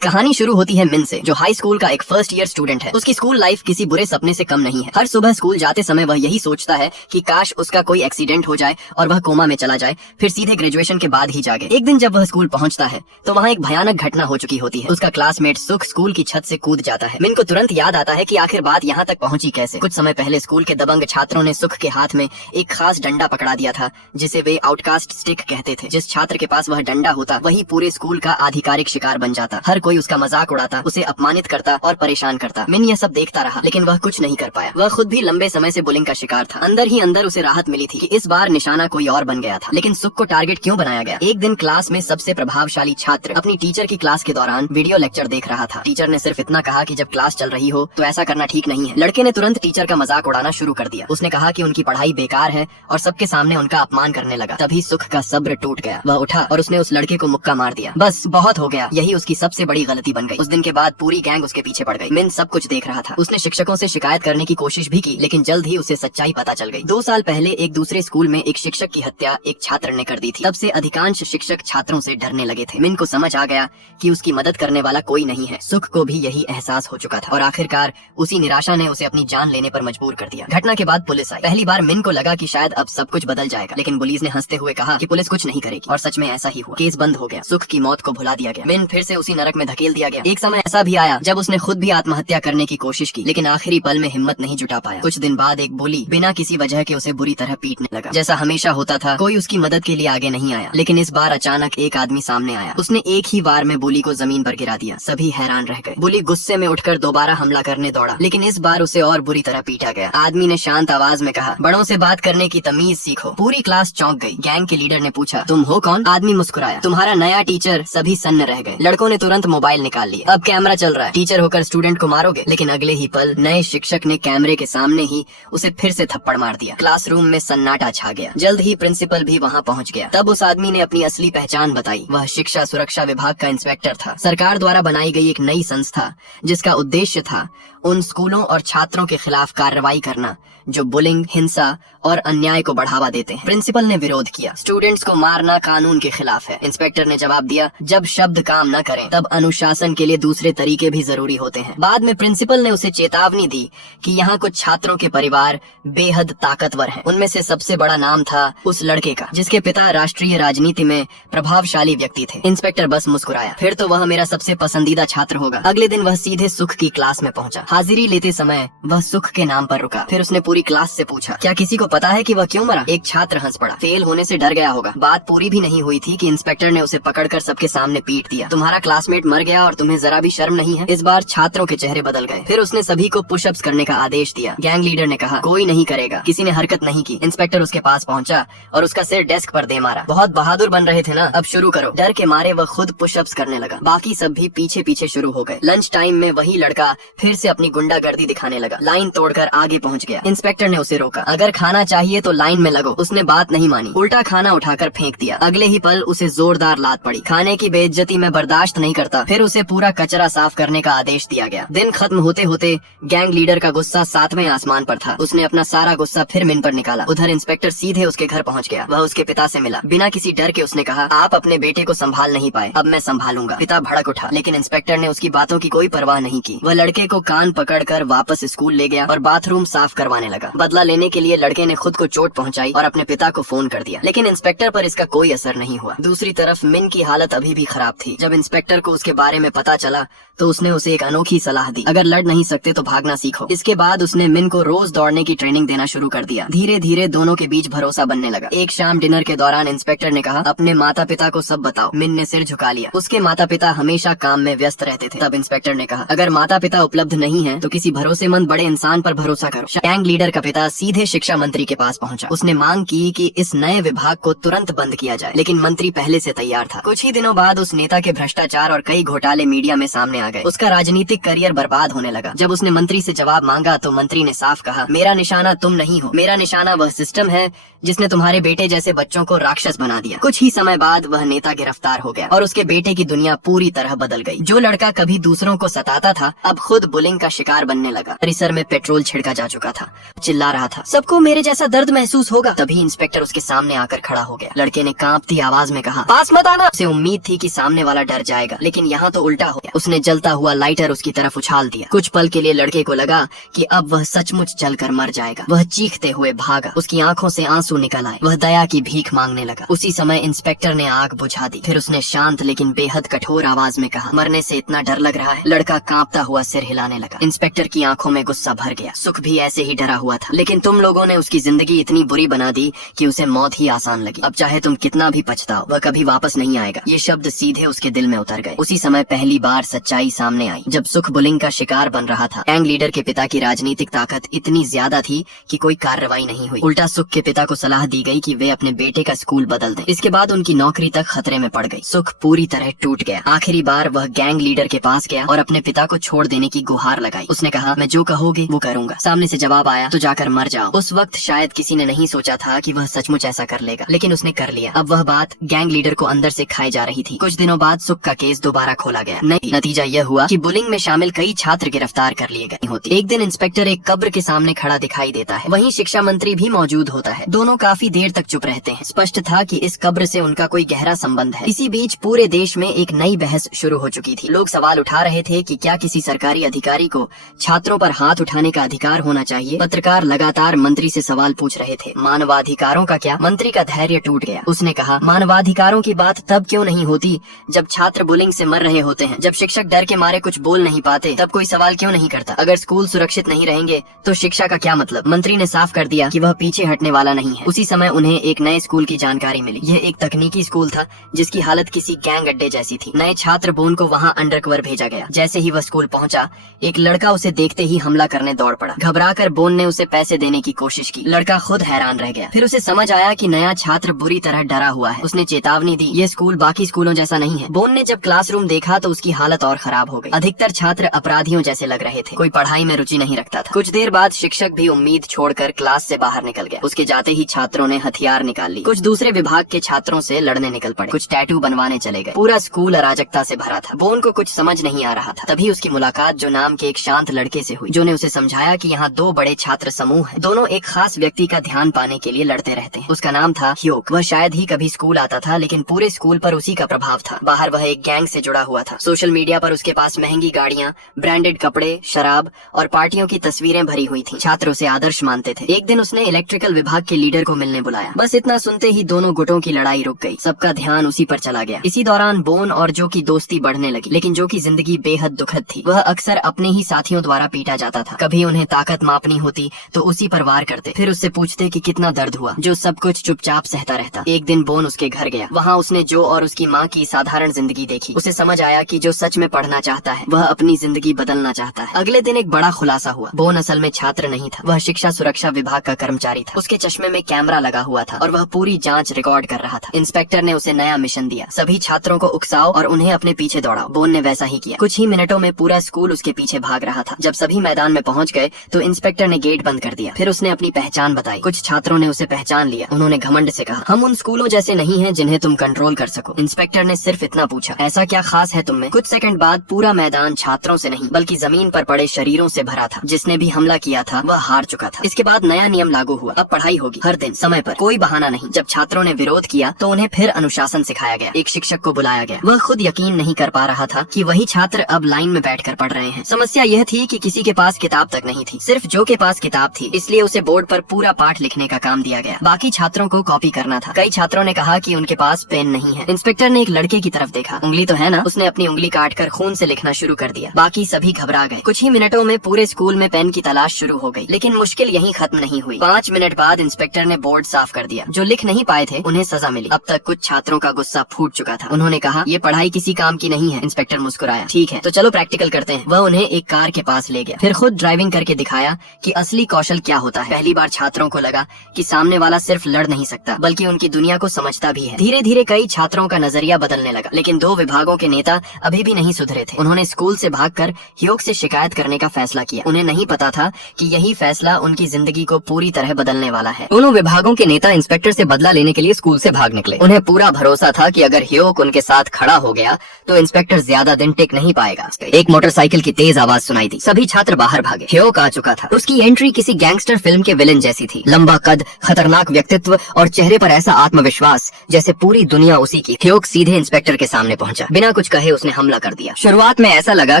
कहानी शुरू होती है मिन से, जो हाई स्कूल का एक फर्स्ट ईयर स्टूडेंट है। उसकी स्कूल लाइफ किसी बुरे सपने से कम नहीं है। हर सुबह स्कूल जाते समय वह यही सोचता है कि काश उसका कोई एक्सीडेंट हो जाए और वह कोमा में चला जाए, फिर सीधे ग्रेजुएशन के बाद ही जागे। एक दिन जब वह स्कूल पहुंचता है तो वहाँ एक भयानक घटना हो चुकी होती है। उसका क्लासमेट सुख स्कूल की छत से कूद जाता है। मिन को तुरंत याद आता है कि आखिर बात यहाँ तक पहुंची कैसे। कुछ समय पहले स्कूल के दबंग छात्रों ने सुख के हाथ में एक खास डंडा पकड़ा दिया था, जिसे वे आउटकास्ट स्टिक कहते थे। जिस छात्र के पास वह डंडा होता वही पूरे स्कूल का आधिकारिक शिकार बन जाता। हर कोई उसका मजाक उड़ाता, उसे अपमानित करता और परेशान करता। मिन यह सब देखता रहा, लेकिन वह कुछ नहीं कर पाया। वह खुद भी लंबे समय से बुलिंग का शिकार था। अंदर ही अंदर उसे राहत मिली थी कि इस बार निशाना कोई और बन गया था। लेकिन सुख को टारगेट क्यों बनाया गया? एक दिन क्लास में सबसे प्रभावशाली छात्र अपनी टीचर की क्लास के दौरान वीडियो लेक्चर देख रहा था। टीचर ने सिर्फ इतना कहा कि जब क्लास चल रही हो तो ऐसा करना ठीक नहीं है। लड़के ने तुरंत टीचर का मजाक उड़ाना शुरू कर दिया। उसने कहा कि उनकी पढ़ाई बेकार है और सबके सामने उनका अपमान करने लगा। तभी सुख का सब्र टूट गया। वह उठा और उसने उस लड़के को मुक्का मार दिया। बस बहुत हो गया, यही उसकी सबसे बड़ी गलती बन गई। उस दिन के बाद पूरी गैंग उसके पीछे पड़ गई। मिन सब कुछ देख रहा था। उसने शिक्षकों से शिकायत करने की कोशिश भी की, लेकिन जल्द ही उसे सच्चाई पता चल गई। 2 साल पहले एक दूसरे स्कूल में एक शिक्षक की हत्या एक छात्र ने कर दी थी। तब से अधिकांश शिक्षक छात्रों से डरने लगे थे। मिन को समझ आ गया कि उसकी मदद करने वाला कोई नहीं है। सुख को भी यही एहसास हो चुका था और आखिरकार उसी निराशा ने उसे अपनी जान लेने पर मजबूर कर दिया। घटना के बाद पुलिस आई। पहली बार मिन को लगा कि शायद अब सब कुछ बदल जाएगा, लेकिन पुलिस ने हंसते हुए कहा कि पुलिस कुछ नहीं करेगी, और सच में ऐसा ही हुआ। केस बंद हो गया। सुख की मौत को भुला दिया गया। मिन फिर से उसी नरक में धकेल दिया गया। एक समय ऐसा भी आया जब उसने खुद भी आत्महत्या करने की कोशिश की, लेकिन आखिरी पल में हिम्मत नहीं जुटा पाया। कुछ दिन बाद एक बुली बिना किसी वजह के उसे बुरी तरह पीटने लगा। जैसा हमेशा होता था, कोई उसकी मदद के लिए आगे नहीं आया, लेकिन इस बार अचानक एक आदमी सामने आया। उसने एक ही बार में बुली को जमीन पर गिरा दिया। सभी हैरान रह गए। बुली गुस्से में उठकर दोबारा हमला करने दौड़ा, लेकिन इस बार उसे और बुरी तरह पीटा गया। आदमी ने शांत आवाज में कहा, बड़ों से बात करने की तमीज सीखो। पूरी क्लास चौंक गई। गैंग के लीडर ने पूछा, तुम हो कौन? आदमी मुस्कुराया, तुम्हारा नया टीचर। सभी सन्न रह गए। लड़कों ने तुरंत मोबाइल निकाल लिया। अब कैमरा चल रहा है। टीचर होकर स्टूडेंट को मारोगे? लेकिन अगले ही पल नए शिक्षक ने कैमरे के सामने ही उसे फिर से थप्पड़ मार दिया। क्लासरूम में सन्नाटा छा गया। जल्द ही प्रिंसिपल भी वहाँ पहुँच गया। तब उस आदमी ने अपनी असली पहचान बताई। वह शिक्षा सुरक्षा विभाग का इंस्पेक्टर था। सरकार द्वारा बनाई गई एक नई संस्था, जिसका उद्देश्य था उन स्कूलों और छात्रों के खिलाफ कार्रवाई करना जो बुलिंग, हिंसा और अन्याय को बढ़ावा देते हैं। प्रिंसिपल ने विरोध किया। स्टूडेंट्स को मारना कानून के खिलाफ है। इंस्पेक्टर ने जवाब दिया, जब शब्द काम न करें तब अनुशासन के लिए दूसरे तरीके भी जरूरी होते हैं। बाद में प्रिंसिपल ने उसे चेतावनी दी कि यहाँ कुछ छात्रों के परिवार बेहद ताकतवर हैं। उनमें से सबसे बड़ा नाम था उस लड़के का, जिसके पिता राष्ट्रीय राजनीति में प्रभावशाली व्यक्ति थे। इंस्पेक्टर बस मुस्कुराया। फिर तो वह मेरा सबसे पसंदीदा छात्र होगा। अगले दिन वह सीधे सुख की क्लास में पहुंचा। हाजिरी लेते समय वह सुख के नाम पर रुका। फिर उसने पूरी क्लास से पूछा, क्या किसी को पता है कि वह क्यों मरा? एक छात्र हंस पड़ा। फेल होने से डर गया होगा। बात पूरी भी नहीं हुई थी कि इंस्पेक्टर ने उसे पकड़कर सबके सामने पीट दिया। तुम्हारा क्लासमेट मर गया और तुम्हें जरा भी शर्म नहीं है? इस बार छात्रों के चेहरे बदल गए। फिर उसने सभी को पुशअप्स करने का आदेश दिया। गैंग लीडर ने कहा, कोई नहीं करेगा। किसी ने हरकत नहीं की। इंस्पेक्टर उसके पास पहुंचा और उसका सिर डेस्क पर दे मारा। बहुत बहादुर बन रहे थे ना, अब शुरू करो। डर के मारे वह खुद पुशअप्स करने लगा। बाकी सब भी पीछे पीछे शुरू हो गए। लंच टाइम में वही लड़का फिर से अपनी गुंडागर्दी दिखाने लगा। लाइन तोड़कर आगे पहुंच गया। इंस्पेक्टर ने उसे रोका। अगर खाना चाहिए तो लाइन में लगो। उसने बात नहीं मानी, उल्टा खाना उठाकर फेंक दिया। अगले ही पल उसे जोरदार लात पड़ी। खाने की बेइज्जती मैं बर्दाश्त नहीं करता। फिर उसे पूरा कचरा साफ करने का आदेश दिया गया। दिन खत्म होते होते गैंग लीडर का गुस्सा 7वें आसमान पर था। उसने अपना सारा गुस्सा फिर मिन पर निकाला। उधर इंस्पेक्टर सीधे उसके घर पहुंच गया। वह उसके पिता से मिला। बिना किसी डर के उसने कहा, आप अपने बेटे को संभाल नहीं पाए, अब मैं संभालूंगा। पिता भड़क उठा, लेकिन इंस्पेक्टर ने उसकी बातों की कोई परवाह नहीं की। वह लड़के को कान पकड़कर वापस स्कूल ले गया और बाथरूम साफ करवाने लगा। बदला लेने के लिए लड़के ने खुद को चोट पहुंचाई और अपने पिता को फोन कर दिया, लेकिन इंस्पेक्टर पर इसका कोई असर नहीं हुआ। दूसरी तरफ मिन की हालत अभी भी खराब थी। जब इंस्पेक्टर को उसके बारे में पता चला तो उसने उसे एक अनोखी सलाह दी, अगर लड़ नहीं सकते तो भागना सीखो। इसके बाद उसने मिन को रोज दौड़ने की ट्रेनिंग देना शुरू कर दिया। धीरे धीरे दोनों के बीच भरोसा बनने लगा। एक शाम डिनर के दौरान इंस्पेक्टर ने कहा, अपने माता पिता को सब बताओ। मिन ने सिर झुका लिया। उसके माता पिता हमेशा काम में व्यस्त रहते थे। तब इंस्पेक्टर ने कहा, अगर माता पिता उपलब्ध नहीं है तो किसी भरोसेमंद बड़े इंसान पर भरोसा करो। गैंग लीडर का पिता सीधे शिक्षा मंत्री के पास पहुंचा। उसने मांग की कि इस नए विभाग को तुरंत बंद किया जाए, लेकिन मंत्री पहले से तैयार था। कुछ ही दिनों बाद उस नेता के भ्रष्टाचार और कई घोटाले मीडिया में सामने आ गए। उसका राजनीतिक करियर बर्बाद होने लगा। जब उसने मंत्री से जवाब मांगा तो मंत्री ने साफ कहा, मेरा निशाना तुम नहीं हो, मेरा निशाना वह सिस्टम है जिसने तुम्हारे बेटे जैसे बच्चों को राक्षस बना दिया। कुछ ही समय बाद वह नेता गिरफ्तार हो गया और उसके बेटे की दुनिया पूरी तरह बदल गई। जो लड़का कभी दूसरों को सताता था अब खुद बुलिंग का का शिकार बनने लगा। परिसर में पेट्रोल छिड़का जा चुका था। चिल्ला रहा था, सबको मेरे जैसा दर्द महसूस होगा। तभी इंस्पेक्टर उसके सामने आकर खड़ा हो गया। लड़के ने कांपती आवाज में कहा, पास मत आना। उसे उम्मीद थी कि सामने वाला डर जाएगा, लेकिन यहाँ तो उल्टा हो गया। उसने जलता हुआ लाइटर उसकी तरफ उछाल दिया। कुछ पल के लिए लड़के को लगा कि अब वह सचमुच जलकर मर जाएगा। वह चीखते हुए भागा। उसकी आंखों से आंसू निकल आए। वह दया की भीख मांगने लगा। उसी समय इंस्पेक्टर ने आग बुझा दी। फिर उसने शांत लेकिन बेहद कठोर आवाज में कहा, मरने से इतना डर लग रहा है? लड़का कांपता हुआ सिर हिलाने लगा। इंस्पेक्टर की आंखों में गुस्सा भर गया। सुख भी ऐसे ही डरा हुआ था, लेकिन तुम लोगों ने उसकी जिंदगी इतनी बुरी बना दी कि उसे मौत ही आसान लगी। अब चाहे तुम कितना भी पछताओ, वह कभी वापस नहीं आएगा। ये शब्द सीधे उसके दिल में उतर गए। उसी समय पहली बार सच्चाई सामने आई। जब सुख बुलिंग का शिकार बन रहा था, गैंग लीडर के पिता की राजनीतिक ताकत इतनी ज्यादा थी कि कोई कार्रवाई नहीं हुई। उल्टा सुख के पिता को सलाह दी गई कि वे अपने बेटे का स्कूल बदल दें। इसके बाद उनकी नौकरी तक खतरे में पड़ गई। सुख पूरी तरह टूट गया। आखिरी बार वह गैंग लीडर के पास गया और अपने पिता को छोड़ देने की गुहार लगाई। उसने कहा, मैं जो कहोगे वो करूंगा। सामने से जवाब आया, तो जाकर मर जाओ। उस वक्त शायद किसी ने नहीं सोचा था कि वह सचमुच ऐसा कर लेगा, लेकिन उसने कर लिया। अब वह बात गैंग लीडर को अंदर से खाई जा रही थी। कुछ दिनों बाद सुख का केस दोबारा खोला गया। नतीजा यह हुआ कि बुलिंग में शामिल कई छात्र गिरफ्तार कर लिए गए होते। एक दिन इंस्पेक्टर एक कब्र के सामने खड़ा दिखाई देता है। वहीं शिक्षा मंत्री भी मौजूद होता है। दोनों काफी देर तक चुप रहते हैं। स्पष्ट था कि इस कब्र से उनका कोई गहरा संबंध है। इसी बीच पूरे देश में एक नई बहस शुरू हो चुकी थी। लोग सवाल उठा रहे थे कि क्या किसी सरकारी अधिकारी को छात्रों पर हाथ उठाने का अधिकार होना चाहिए। पत्रकार लगातार मंत्री से सवाल पूछ रहे थे। मानवाधिकारों का क्या? मंत्री का धैर्य टूट गया। उसने कहा, मानवाधिकारों की बात तब क्यों नहीं होती जब छात्र बुलिंग से मर रहे होते हैं। जब शिक्षक डर के मारे कुछ बोल नहीं पाते, तब कोई सवाल क्यों नहीं करता? अगर स्कूल सुरक्षित नहीं रहेंगे तो शिक्षा का क्या मतलब? मंत्री ने साफ कर दिया कि वह पीछे हटने वाला नहीं है। उसी समय उन्हें एक नए स्कूल की जानकारी मिली। यह एक तकनीकी स्कूल था जिसकी हालत किसी गैंग अड्डे जैसी थी। नए छात्र बोन को वहाँ अंडरकवर भेजा गया। जैसे ही वह स्कूल पहुँचा, एक लड़का उसे देखते ही हमला करने दौड़ पड़ा। घबराकर बोन ने उसे पैसे देने की कोशिश की। लड़का खुद हैरान रह गया। फिर उसे समझ आया कि नया छात्र बुरी तरह डरा हुआ है। उसने चेतावनी दी, ये स्कूल बाकी स्कूलों जैसा नहीं है। बोन ने जब क्लासरूम देखा तो उसकी हालत और खराब हो गई। अधिकतर छात्र अपराधियों जैसे लग रहे थे। कोई पढ़ाई में रुचि नहीं रखता था। कुछ देर बाद शिक्षक भी उम्मीद छोड़कर क्लास से बाहर निकल गया। उसके जाते ही छात्रों ने हथियार निकाल ली। कुछ दूसरे विभाग के छात्रों से लड़ने निकल पड़े। कुछ टैटू बनवाने चले गए। पूरा स्कूल अराजकता से भरा था। बोन को कुछ समझ नहीं आ रहा था। तभी उसकी मुलाकात जो नाम के एक शांत लड़के से हुई, जो ने उसे समझाया कि यहाँ दो बड़े छात्र समूह हैं। दोनों एक खास व्यक्ति का ध्यान पाने के लिए लड़ते रहते हैं। उसका नाम था ह्योक। वह शायद ही कभी स्कूल आता था, लेकिन पूरे स्कूल पर उसी का प्रभाव था। बाहर वह एक गैंग से जुड़ा हुआ था। सोशल मीडिया पर उसके पास महंगी गाड़ियाँ, ब्रांडेड कपड़े, शराब और पार्टियों की तस्वीरें भरी हुई थी। छात्र उसे आदर्श मानते थे। एक दिन उसने इलेक्ट्रिकल विभाग के लीडर को मिलने बुलाया। बस इतना सुनते ही दोनों गुटों की लड़ाई रुक गई। सबका ध्यान उसी पर चला गया। इसी दौरान बोन और जो की दोस्ती बढ़ने लगी, लेकिन जो की जिंदगी बेहद दुखद थी। वह अक्सर अपने ही साथियों द्वारा पीटा जाता था। कभी उन्हें ताकत मापनी होती तो उसी पर वार करते, फिर उससे पूछते कि कितना दर्द हुआ। जो सब कुछ चुपचाप सहता रहता। एक दिन बोन उसके घर गया। वहाँ उसने जो और उसकी माँ की साधारण जिंदगी देखी। उसे समझ आया कि जो सच में पढ़ना चाहता है वह अपनी जिंदगी बदलना चाहता है। अगले दिन एक बड़ा खुलासा हुआ। बोन असल में छात्र नहीं था। वह शिक्षा सुरक्षा विभाग का कर्मचारी था। उसके चश्मे में कैमरा लगा हुआ था और वह पूरी जांच रिकॉर्ड कर रहा था। इंस्पेक्टर ने उसे नया मिशन दिया, सभी छात्रों को उकसाओ और उन्हें अपने पीछे दौड़ाओ। बोन ने वैसा ही किया। कुछ ही मिनटों में पूरा स्कूल उसके पीछे भाग रहा था। जब सभी मैदान में पहुंच गए तो इंस्पेक्टर ने गेट बंद कर दिया। फिर उसने अपनी पहचान बताई। कुछ छात्रों ने उसे पहचान लिया। उन्होंने घमंड से कहा, हम उन स्कूलों जैसे नहीं हैं जिन्हें तुम कंट्रोल कर सको। इंस्पेक्टर ने सिर्फ इतना पूछा, ऐसा क्या खास है तुम में? कुछ सेकंड बाद पूरा मैदान छात्रों से नहीं बल्कि जमीन पर पड़े शरीरों से भरा था। जिसने भी हमला किया था वह हार चुका था। इसके बाद नया नियम लागू हुआ। अब पढ़ाई होगी हर दिन समय पर, कोई बहाना नहीं। जब छात्रों ने विरोध किया तो उन्हें फिर अनुशासन सिखाया गया। एक शिक्षक को बुलाया गया। वह खुद यकीन नहीं कर पा रहा था कि वही छात्र अब लाइन में बैठकर पढ़ रहे हैं। समस्या यह थी कि किसी के पास किताब तक नहीं थी। सिर्फ जो के पास किताब थी, इसलिए उसे बोर्ड पर पूरा पाठ लिखने का काम दिया गया। बाकी छात्रों को कॉपी करना था। कई छात्रों ने कहा कि उनके पास पेन नहीं है। इंस्पेक्टर ने एक लड़के की तरफ देखा। उंगली तो है ना? उसने अपनी उंगली काटकर खून से लिखना शुरू कर दिया। बाकी सभी घबरा गए। कुछ ही मिनटों में पूरे स्कूल में पेन की तलाश शुरू हो गई। लेकिन मुश्किल यहीं खत्म नहीं हुई। 5 मिनट बाद इंस्पेक्टर ने बोर्ड साफ कर दिया। जो लिख नहीं पाए थे उन्हें सजा मिली। अब तक कुछ छात्रों का गुस्सा फूट चुका था। उन्होंने कहा, ये पढ़ाई किसी काम की नहीं है। इंस्पेक्टर मुस्कुराया, ठीक है तो चलो प्रैक्टिकल करते हैं। वह उन्हें एक कार के पास ले गया। फिर खुद ड्राइविंग करके दिखाया कि असली कौशल क्या होता है। पहली बार छात्रों को लगा कि सामने वाला सिर्फ लड़ नहीं सकता बल्कि उनकी दुनिया को समझता भी है। धीरे धीरे कई छात्रों का नजरिया बदलने लगा। लेकिन 2 विभागों के नेता अभी भी नहीं सुधरे थे। उन्होंने स्कूल से भागकर ह्योक से शिकायत करने का फैसला किया। उन्हें नहीं पता था कि यही फैसला उनकी जिंदगी को पूरी तरह बदलने वाला है। दोनों विभागों के नेता इंस्पेक्टर से बदला लेने के लिए स्कूल से भाग निकले। उन्हें पूरा भरोसा था कि अगर ह्योक उनके साथ खड़ा हो गया तो इंस्पेक्टर ज्यादा दिन टिक नहीं पाएगा। एक मोटरसाइकिल की तेज आवाज आवाज सुनाई दी। सभी छात्र बाहर भागे। ह्योक आ चुका था। उसकी एंट्री किसी गैंगस्टर फिल्म के विलेन जैसी थी। लंबा कद, खतरनाक व्यक्तित्व और चेहरे पर ऐसा आत्मविश्वास जैसे पूरी दुनिया उसी की। ह्योक सीधे इंस्पेक्टर के सामने पहुंचा। बिना कुछ कहे उसने हमला कर दिया। शुरुआत में ऐसा लगा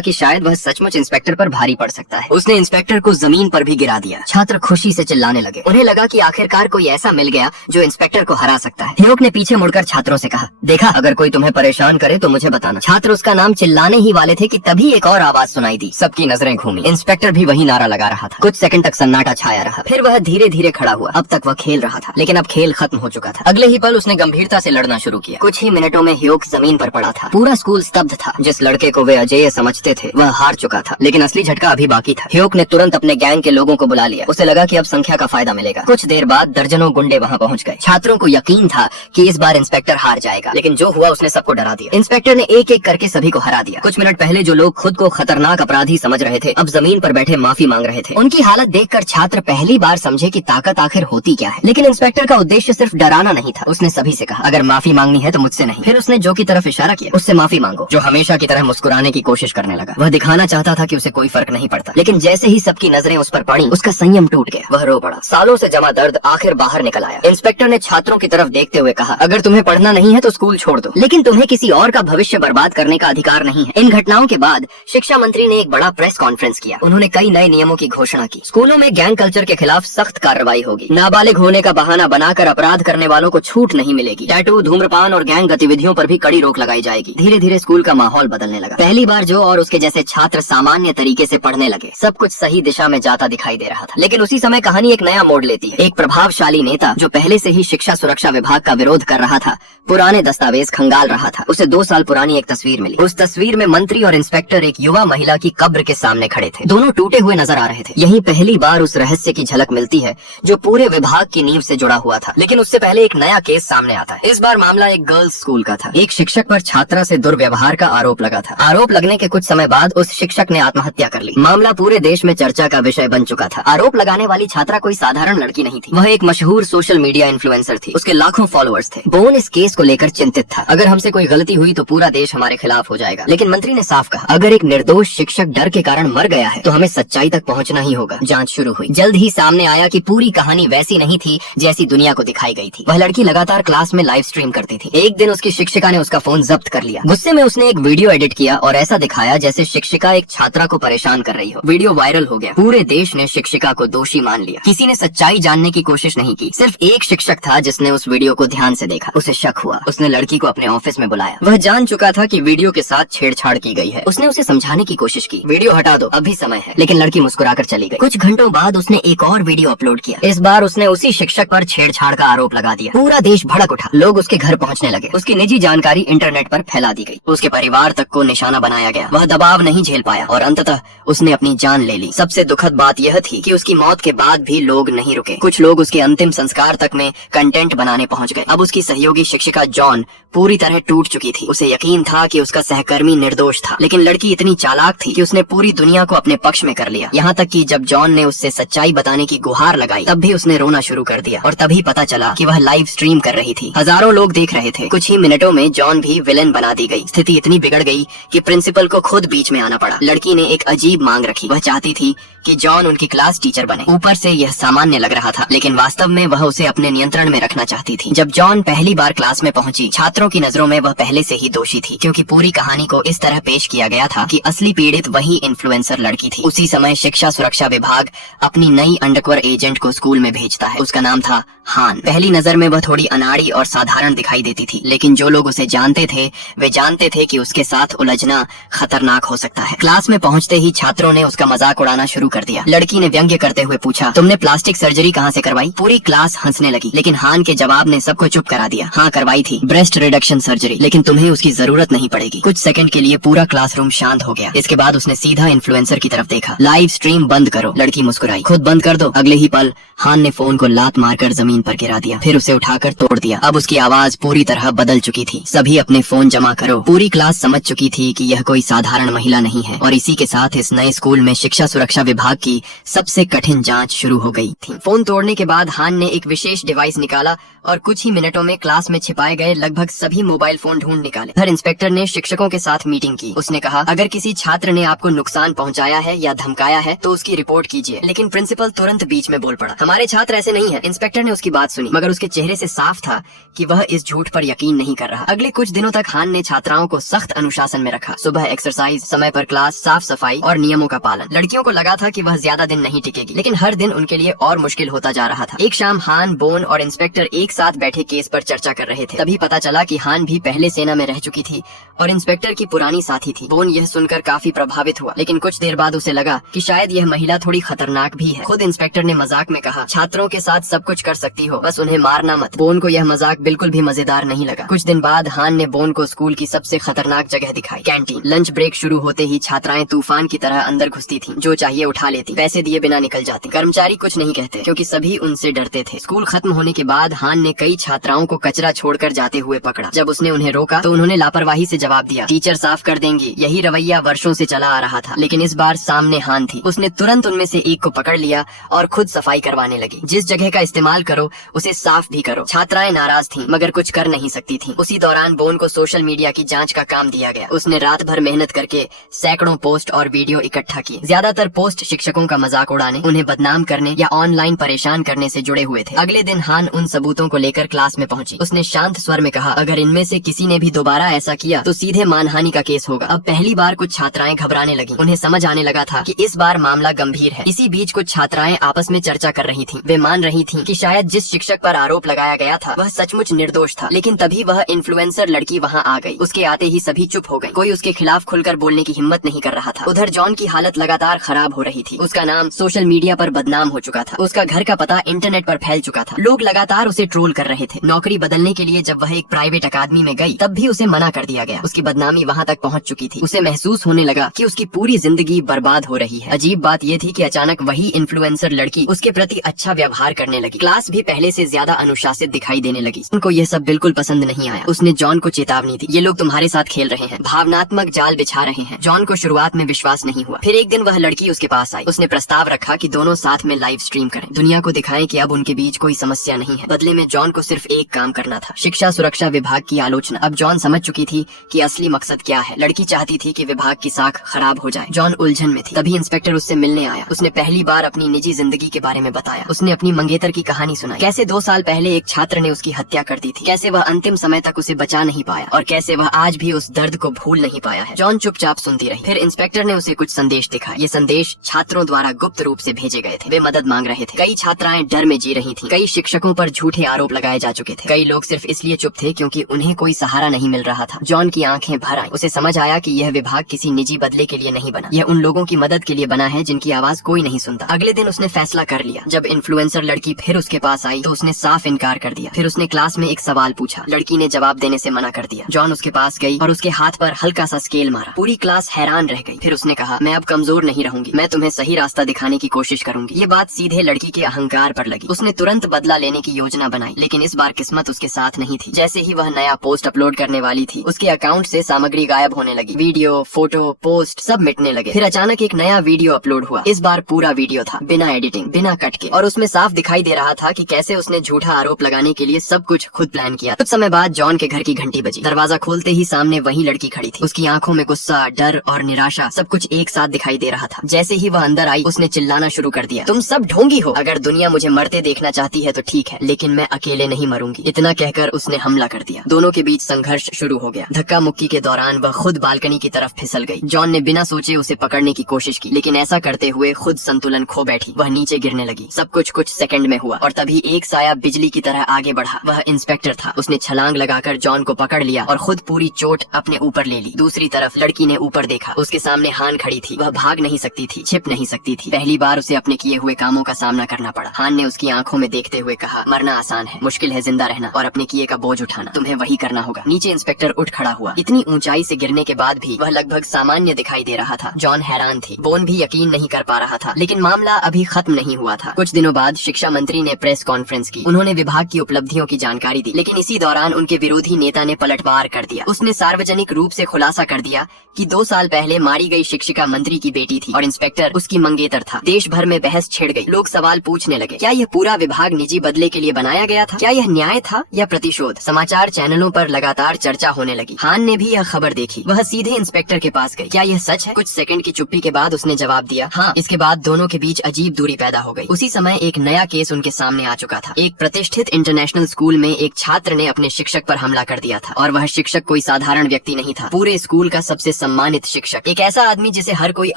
कि शायद वह सचमुच इंस्पेक्टर पर भारी पड़ सकता है। उसने इंस्पेक्टर को जमीन पर भी गिरा दिया। छात्र खुशी से चिल्लाने लगे। उन्हें लगा कि आखिरकार कोई ऐसा मिल गया जो इंस्पेक्टर को हरा सकता है। ह्योक ने पीछे मुड़कर छात्रों से कहा, देखा, अगर कोई तुम्हें परेशान करे तो मुझे बताना। छात्र उसका नाम चिल्लाने ही वाले थे कि तभी एक और आवाज सुनाई दी। सबकी नजरें घूमी। इंस्पेक्टर भी वही नारा लगा रहा था। कुछ सेकंड तक सन्नाटा छाया रहा। फिर वह धीरे धीरे खड़ा हुआ। अब तक वह खेल रहा था, लेकिन अब खेल खत्म हो चुका था। अगले ही पल उसने गंभीरता से लड़ना शुरू किया। कुछ ही मिनटों में ह्योक जमीन पर पड़ा था। पूरा स्कूल स्तब्ध था। जिस लड़के को वे अजेय समझते थे वह हार चुका था, लेकिन असली झटका अभी बाकी था। ह्योक ने तुरंत अपने गैंग के लोगों को बुला लिया। उसे लगा कि अब संख्या का फायदा मिलेगा। कुछ देर बाद दर्जनों गुंडे वहां पहुंच गए। छात्रों को यकीन था कि इस बार इंस्पेक्टर हार जाएगा, लेकिन जो हुआ उसने सबको डरा दिया। इंस्पेक्टर ने एक एक करके सभी को हरा दिया। कुछ मिनट पहले जो लोग खुद को खतरनाक अपराधी समझ रहे थे, अब जमीन पर बैठे माफी मांग रहे थे। उनकी हालत देखकर छात्र पहली बार समझे कि ताकत आखिर होती क्या है। लेकिन इंस्पेक्टर का उद्देश्य सिर्फ डराना नहीं था। उसने सभी से कहा, अगर माफी मांगनी है तो मुझसे नहीं। फिर उसने जो की तरफ इशारा किया, उससे माफी मांगो। जो हमेशा की तरह मुस्कुराने की कोशिश करने लगा। वह दिखाना चाहता था कि उसे कोई फर्क नहीं पड़ता, लेकिन जैसे ही सबकी नजरें उस पर पड़ी, उसका संयम टूट गया। वह रो पड़ा। सालों से जमा दर्द आखिर बाहर निकल आया। इंस्पेक्टर ने छात्रों की तरफ देखते हुए कहा, अगर तुम्हें पढ़ना नहीं है तो स्कूल छोड़ दो, लेकिन तुम्हें किसी और का भविष्य बर्बाद करने का अधिकार नहीं है। इन घटनाओं के बाद शिक्षा मंत्री ने एक बड़ा प्रेस कॉन्फ्रेंस किया। उन्होंने कई नए नियमों की घोषणा की। स्कूलों में गैंग कल्चर के खिलाफ सख्त कार्रवाई होगी। नाबालिग होने का बहाना बनाकर अपराध करने वालों को छूट नहीं मिलेगी। टैटू, धूम्रपान और गैंग गतिविधियों पर भी कड़ी रोक लगाई जाएगी। धीरे धीरे स्कूल का माहौल बदलने लगा। पहली बार जो और उसके जैसे छात्र सामान्य तरीके से पढ़ने लगे। सब कुछ सही दिशा में जाता दिखाई दे रहा था। लेकिन उसी समय कहानी एक नया मोड़ लेती है। एक प्रभावशाली नेता जो पहले से ही शिक्षा सुरक्षा विभाग का विरोध कर रहा था, पुराने दस्तावेज खंगाल रहा था। उसे 2 साल पुरानी एक तस्वीर मिली। उस तस्वीर में मंत्री और इंस्पेक्टर एक युवा महिला की कब्र के सामने खड़े थे। दोनों टूटे हुए नजर आ रहे थे। यही पहली बार उस रहस्य की झलक मिलती है जो पूरे विभाग की नींव से जुड़ा हुआ था। लेकिन उससे पहले एक नया केस सामने आता है। इस बार मामला एक गर्ल्स स्कूल का था। एक शिक्षक पर छात्रा से दुर्व्यवहार का आरोप लगा था। आरोप लगने के कुछ समय बाद उस शिक्षक ने आत्महत्या कर ली। मामला पूरे देश में चर्चा का विषय बन चुका था। आरोप लगाने वाली छात्रा कोई साधारण लड़की नहीं थी। वह एक मशहूर सोशल मीडिया इन्फ्लुएंसर थी। उसके लाखों फॉलोअर्स थे। बोन इस केस को लेकर चिंतित था। अगर हमसे कोई गलती हुई तो पूरा देश हमारे खिलाफ हो जाएगा। लेकिन मंत्री ने साफ कहा, अगर एक निर्दोष शिक्षक डर के कारण मर गया है तो हमें सच्चाई तक पहुंचना ही होगा। जांच शुरू हुई। जल्द ही सामने आया कि पूरी कहानी वैसी नहीं थी जैसी दुनिया को दिखाई गई थी। वह लड़की लगातार क्लास में लाइव स्ट्रीम करती थी। एक दिन उसकी शिक्षिका ने उसका फोन जब्त कर लिया। गुस्से में उसने एक वीडियो एडिट किया और ऐसा दिखाया जैसे शिक्षिका एक छात्रा को परेशान कर रही हो। वीडियो वायरल हो गया। पूरे देश ने शिक्षिका को दोषी मान लिया। किसी ने सच्चाई जानने की कोशिश नहीं की। सिर्फ एक शिक्षक था जिसने उस वीडियो को ध्यान से देखा। उसे शक हुआ। उसने लड़की को अपने ऑफिस में बुलाया। वह जान चुका था कि वीडियो के साथ छेड़छाड़ की गई है। उसने उसे समझाने की कोशिश की, वीडियो हटा दो, अभी समय है। लेकिन लड़की मुस्कुराकर चली गई। कुछ घंटों बाद उसने एक और वीडियो अपलोड किया। इस बार उसने उसी शिक्षक पर छेड़छाड़ का आरोप लगा दिया। पूरा देश भड़क उठा। लोग उसके घर पहुंचने लगे। उसकी निजी जानकारी इंटरनेट पर फैला दी गई। उसके परिवार तक को निशाना बनाया गया। वह दबाव नहीं झेल पाया और अंततः उसने अपनी जान ले ली। सबसे दुखद बात यह थी कि उसकी मौत के बाद भी लोग नहीं रुके। कुछ लोग उसके अंतिम संस्कार तक में कंटेंट बनाने पहुंच गए। अब उसकी सहयोगी शिक्षिका जॉन पूरी तरह टूट चुकी थी। उसे यकीन था कि उसका सहकर्मी निर्दोष था, लेकिन लड़की इतनी चालाक थी कि उसने पूरी दुनिया को अपने पक्ष में कर लिया। यहाँ तक कि जब जॉन ने उससे सच्चाई बताने की गुहार लगाई तब भी उसने रोना शुरू कर दिया। और तभी पता चला कि वह लाइव स्ट्रीम कर रही थी। हजारों लोग देख रहे थे। कुछ ही मिनटों में जॉन भी विलेन बना दी गई। स्थिति इतनी बिगड़ गई कि प्रिंसिपल को खुद बीच में आना पड़ा। लड़की ने एक अजीब मांग रखी। वह चाहती थी कि जॉन उनकी क्लास टीचर बने। ऊपर से यह सामान्य लग रहा था, लेकिन वास्तव में वह उसे अपने नियंत्रण में रखना चाहती थी। जब जॉन पहली बार क्लास में पहुंची, छात्रों की नजरों में वह पहले से ही दोषी थी, क्योंकि पूरी कहानी को इस तरह पेश किया गया था कि असली पीड़ित वही इन्फ्लुएंसर लड़की थी। उसी समय शिक्षा सुरक्षा विभाग अपनी नई अंडरकवर एजेंट को स्कूल में भेजता है। उसका नाम था हान। पहली नजर में वह थोड़ी अनाड़ी और साधारण दिखाई देती थी, लेकिन जो लोग उसे जानते थे वे जानते थे कि उसके साथ उलझना खतरनाक हो सकता है। क्लास में पहुंचते ही छात्रों ने उसका मजाक उड़ाना शुरू कर दिया। लड़की ने व्यंग्य करते हुए पूछा, तुमने प्लास्टिक सर्जरी कहाँ से करवाई? पूरी क्लास हंसने लगी, लेकिन हान के जवाब ने सबको चुप करा दिया। हाँ, करवाई थी, ब्रेस्ट रिडक्शन सर्जरी, लेकिन तुम्हें उसकी जरूरत नहीं पड़ेगी। कुछ सेकंड के लिए पूरा क्लासरूम शांत हो गया। इसके बाद उसने सीधा इन्फ्लुएंसर की तरफ देखा। लाइव स्ट्रीम बंद करो। लड़की मुस्कुराई, खुद बंद कर दो। अगले ही पल हान ने फोन को लात मारकर जमीन पर गिरा दिया, फिर उसे उठाकर तोड़ दिया। अब उसकी आवाज पूरी तरह बदल चुकी थी। सभी अपने फोन जमा करो। पूरी क्लास समझ चुकी थी कि यह कोई साधारण महिला नहीं है, और इसी के साथ इस नए स्कूल में शिक्षा सुरक्षा विभाग की सबसे कठिन जांच शुरू हो गई थी। फोन तोड़ने के बाद हान ने एक विशेष डिवाइस निकाला और कुछ ही मिनटों में क्लास में छिपाए गए लगभग सभी मोबाइल फोन ढूंढ निकाले। हर इंस्पेक्टर ने शिक्षकों के साथ मीटिंग की। उसने कहा, अगर किसी छात्र ने आपको नुकसान पहुंचाया है या धमकाया है तो उसकी रिपोर्ट कीजिए। लेकिन प्रिंसिपल तुरंत बीच में बोल पड़ा, हमारे छात्र ऐसे नहीं है। इंस्पेक्टर ने उसकी बात सुनी, मगर उसके चेहरे से साफ था कि वह इस झूठ पर यकीन नहीं कर रहा। अगले कुछ दिनों तक हान ने छात्राओं को सख्त अनुशासन में रखा। सुबह एक्सरसाइज, समय पर क्लास, साफ सफाई और नियमों का पालन। लड़कियों को लगा था कि वह ज्यादा दिन नहीं टिकेगी, लेकिन हर दिन उनके लिए और मुश्किल होता जा रहा था। एक शाम हान, बोन और इंस्पेक्टर एक साथ बैठे केस पर चर्चा कर रहे थे। तभी पता चला कि हान भी पहले सेना में रह चुकी थी और इंस्पेक्टर की पुरानी साथी थी। बोन यह सुनकर काफी प्रभावित हुआ, लेकिन कुछ देर बाद उसे लगा कि शायद यह महिला थोड़ी खतरनाक भी है। खुद इंस्पेक्टर ने मजाक में कहा, छात्रों के साथ सब कुछ कर सकती हो, बस उन्हें मारना मत। बोन को यह मजाक बिल्कुल भी मजेदार नहीं लगा। कुछ दिन बाद हान ने बोन को स्कूल की सबसे खतरनाक जगह दिखाई, कैंटीन। लंच ब्रेक शुरू होते ही छात्राएं तूफान की तरह अंदर घुसती थीं, जो चाहिए उठा लेती, पैसे दिए बिना निकल जाती। कर्मचारी कुछ नहीं कहते क्योंकि सभी उनसे डरते थे। स्कूल खत्म होने के बाद हान ने कई छात्राओं को कचरा छोड़कर जाते हुए पकड़ा। जब उसने उन्हें रोका तो उन्होंने लापरवाही से जवाब दिया, टीचर साफ कर देंगी। यही रवैया वर्षों से चला आ रहा था, लेकिन इस बार सामने हान थी। उसने तुरंत उनमें से एक को पकड़ लिया और खुद सफाई करवाने लगी। जिस जगह का इस्तेमाल करो उसे साफ भी करो। छात्राएं नाराज थीं, मगर कुछ कर नहीं सकती थीं। उसी दौरान बोन को सोशल मीडिया की जांच का काम दिया गया। उसने रात भर मेहनत करके सैकड़ों पोस्ट और वीडियो इकट्ठा किए। ज्यादातर पोस्ट शिक्षकों का मजाक उड़ाने, उन्हें बदनाम करने या ऑनलाइन परेशान करने से जुड़े हुए थे। अगले दिन हान उन सबूतों को लेकर क्लास में पहुंची। उसने शांत स्वर में कहा, अगर इनमें से किसी ने भी दोबारा ऐसा किया तो सीधे मानहानि का केस होगा। अब पहली बार कुछ छात्राएं घबराने लगीं। उन्हें समझ आने लगा था कि इस बार मामला गंभीर है। इसी बीच कुछ छात्राएं आपस में चर्चा कर रही थीं। वे मान रही थीं कि शायद जिस शिक्षक पर आरोप लगाया गया था वह सचमुच निर्दोष था। लेकिन तभी वह इन्फ्लुएंसर लड़की वहां आ गई। उसके आते ही सभी चुप हो गए। कोई उसके खिलाफ खुलकर बोलने की हिम्मत नहीं कर रहा था। उधर जॉन की हालत लगातार खराब हो रही थी। उसका नाम सोशल मीडिया पर बदनाम हो चुका था। उसका घर का पता इंटरनेट पर फैल चुका था। लोग लगातार उसे ट्रोल कर रहे थे। नौकरी बदलने के लिए जब वह एक प्राइवेट अकादमी में गई तब भी उसे मना कर दिया गया। उसकी बदनामी वहां तक पहुंच चुकी थी। उसे महसूस होने लगा कि उसकी पूरी जिंदगी बर्बाद हो रही है। अजीब बात यह थी कि अचानक वही इन्फ्लुएंसर लड़की उसके प्रति अच्छा व्यवहार करने लगी। क्लास भी पहले से ज्यादा अनुशासित दिखाई देने लगी। उनको यह सब बिल्कुल पसंद नहीं आया। उसने जॉन को चेतावनी दी, ये लोग तुम्हारे साथ खेल रहे हैं, भावनात्मक जाल बिछा रहे हैं। जॉन को शुरुआत में विश्वास नहीं हुआ। फिर एक दिन वह लड़की उसके पास आई। उसने प्रस्ताव रखा कि दोनों साथ में लाइव स्ट्रीम करें, दुनिया को दिखाएं कि अब उनके बीच कोई समस्या नहीं है। बदले में जॉन को सिर्फ एक काम करना था, शिक्षा सुरक्षा विभाग की आलोचना। अब जॉन समझ चुकी थी कि असली मकसद क्या है। लड़की चाहती थी कि विभाग की साख खराब हो जाए। जॉन उलझन में थी। तभी इंस्पेक्टर उससे मिलने आया। उसने पहली बार अपनी निजी जिंदगी के बारे में बताया। उसने अपनी मंगेतर की कहानी सुनाई, कैसे 2 साल पहले एक छात्र ने उसकी हत्या कर दी थी, कैसे वह अंतिम समय तक उसे बचा नहीं पाया और कैसे वह आज भी उस दर्द को भूल नहीं पाया है। जॉन चुपचाप सुनती रही। फिर इंस्पेक्टर ने उसे कुछ संदेश दिखाए। ये संदेश छात्रों द्वारा गुप्त रूप से भेजे गए थे। वे मदद मांग रहे थे। कई छात्राएं डर में जी रही थीं। कई शिक्षकों पर झूठे आरोप लगाए जा चुके थे। कई लोग सिर्फ इसलिए चुप थे क्योंकि उन्हें कोई सहारा नहीं मिल रहा था। जॉन की आंखें भर आई। उसे समझ आया कि यह विभाग किसी निजी बदले के लिए नहीं बना। यह उन लोगों की मदद के लिए बना है जिनकी आवाज कोई नहीं सुनता। अगले दिन उसने फैसला कर लिया। जब इन्फ्लुएंसर लड़की फिर उसके पास आई तो उसने साफ इनकार कर दिया। फिर उसने क्लास में एक सवाल पूछा। लड़की ने जवाब देने से मना कर दिया। जॉन उसके पास गई और उसके हाथ पर हल्का सा स्केल मारा। पूरी क्लास हैरान रह गई। फिर उसने कहा, मैं अब कमजोर नहीं रहूंगी, मैं तुम्हें सही रास्ता दिखाने की कोशिश करूंगी। ये बात सीधे लड़की के अहंकार पर लगी। उसने तुरंत बदला लेने की योजना बनाई, लेकिन इस बार किस्मत उसके साथ नहीं थी। जैसे ही वह नया पोस्ट अपलोड करने वाली थी, उसके अकाउंट से सामग्री गायब होने लगी। वीडियो, फोटो, पोस्ट सब मिटने लगे। फिर अचानक एक नया वीडियो अपलोड हुआ। इस बार पूरा वीडियो था, बिना एडिटिंग, बिना कट के, और उसमें साफ दिखाई दे रहा था कि कैसे उसने झूठा आरोप लगाने के लिए सब कुछ खुद प्लान किया। कुछ समय बाद जॉन के घर की घंटी बजी। दरवाजा खोलते ही सामने वही लड़की खड़ी थी। उसकी आंखों में गुस्सा, डर और निराशा सब कुछ एक साथ दिखाई दे रहा था। जैसे ही वह अंदर आई उसने चिल्लाना शुरू कर दिया, तुम सब ढोंगी हो। अगर दुनिया मुझे मरते देखना चाहती है तो ठीक है, लेकिन मैं अकेले नहीं मरूंगी। इतना कहकर उसने हमला कर दिया। दोनों के बीच संघर्ष शुरू हो गया। धक्का मुक्की के दौरान वह खुद बालकनी की तरफ फिसल गई। जॉन ने बिना सोचे उसे पकड़ने की कोशिश की, लेकिन ऐसा करते हुए खुद संतुलन खो बैठी। वह नीचे गिरने लगी। सब कुछ सेकंड में हुआ और तभी एक साया बिजली की तरह आगे बढ़ा। वह इंस्पेक्टर था। उसने छलांग लगाकर जॉन को पकड़ लिया और खुद पूरी चोट अपने ऊपर ले ली। दूसरी तरफ लड़की ने ऊपर देखा। उसके सामने हान खड़ी थी। वह भाग नहीं सकती थी, छिप नहीं सकती थी। पहली बार उसे अपने किए हुए कामों का सामना करना पड़ा। हान ने उसकी आंखों में देखते हुए कहा, मरना आसान है, मुश्किल है जिंदा रहना और अपने किए का बोझ उठाना। तुम्हें वही करना होगा। नीचे इंस्पेक्टर उठ खड़ा हुआ। इतनी ऊंचाई से गिरने के बाद भी वह लगभग सामान्य दिखाई दे रहा था। जॉन हैरान थी। बोन भी यकीन नहीं कर पा रहा था। लेकिन मामला अभी खत्म नहीं हुआ था। कुछ दिनों बाद शिक्षा मंत्री ने प्रेस कॉन्फ्रेंस की। उन्होंने विभाग की उपलब्धियों की जानकारी दी, लेकिन इसी दौरान उनके विरोधी नेता ने पलटवार कर दिया। उसने सार्वजनिक रूप से खुलासा कर दिया कि 2 साल पहले मारी गई शिक्षिका मंत्री की बेटी थी और इंस्पेक्टर उसकी मंगेतर था। देश भर में बहस छिड़ गई। लोग सवाल पूछने लगे, क्या यह पूरा विभाग निजी बदले के लिए बनाया गया गया था। क्या यह न्याय था या प्रतिशोध? समाचार चैनलों पर लगातार चर्चा होने लगी। हान ने भी यह खबर देखी। वह सीधे इंस्पेक्टर के पास गई। क्या यह सच है? कुछ सेकंड की चुप्पी के बाद उसने जवाब दिया, हाँ। इसके बाद दोनों के बीच अजीब दूरी पैदा हो गई। उसी समय एक नया केस उनके सामने आ चुका था। एक प्रतिष्ठित इंटरनेशनल स्कूल में एक छात्र ने अपने शिक्षक पर हमला कर दिया था, और वह शिक्षक कोई साधारण व्यक्ति नहीं था, पूरे स्कूल का सबसे सम्मानित शिक्षक, एक ऐसा आदमी जिसे हर कोई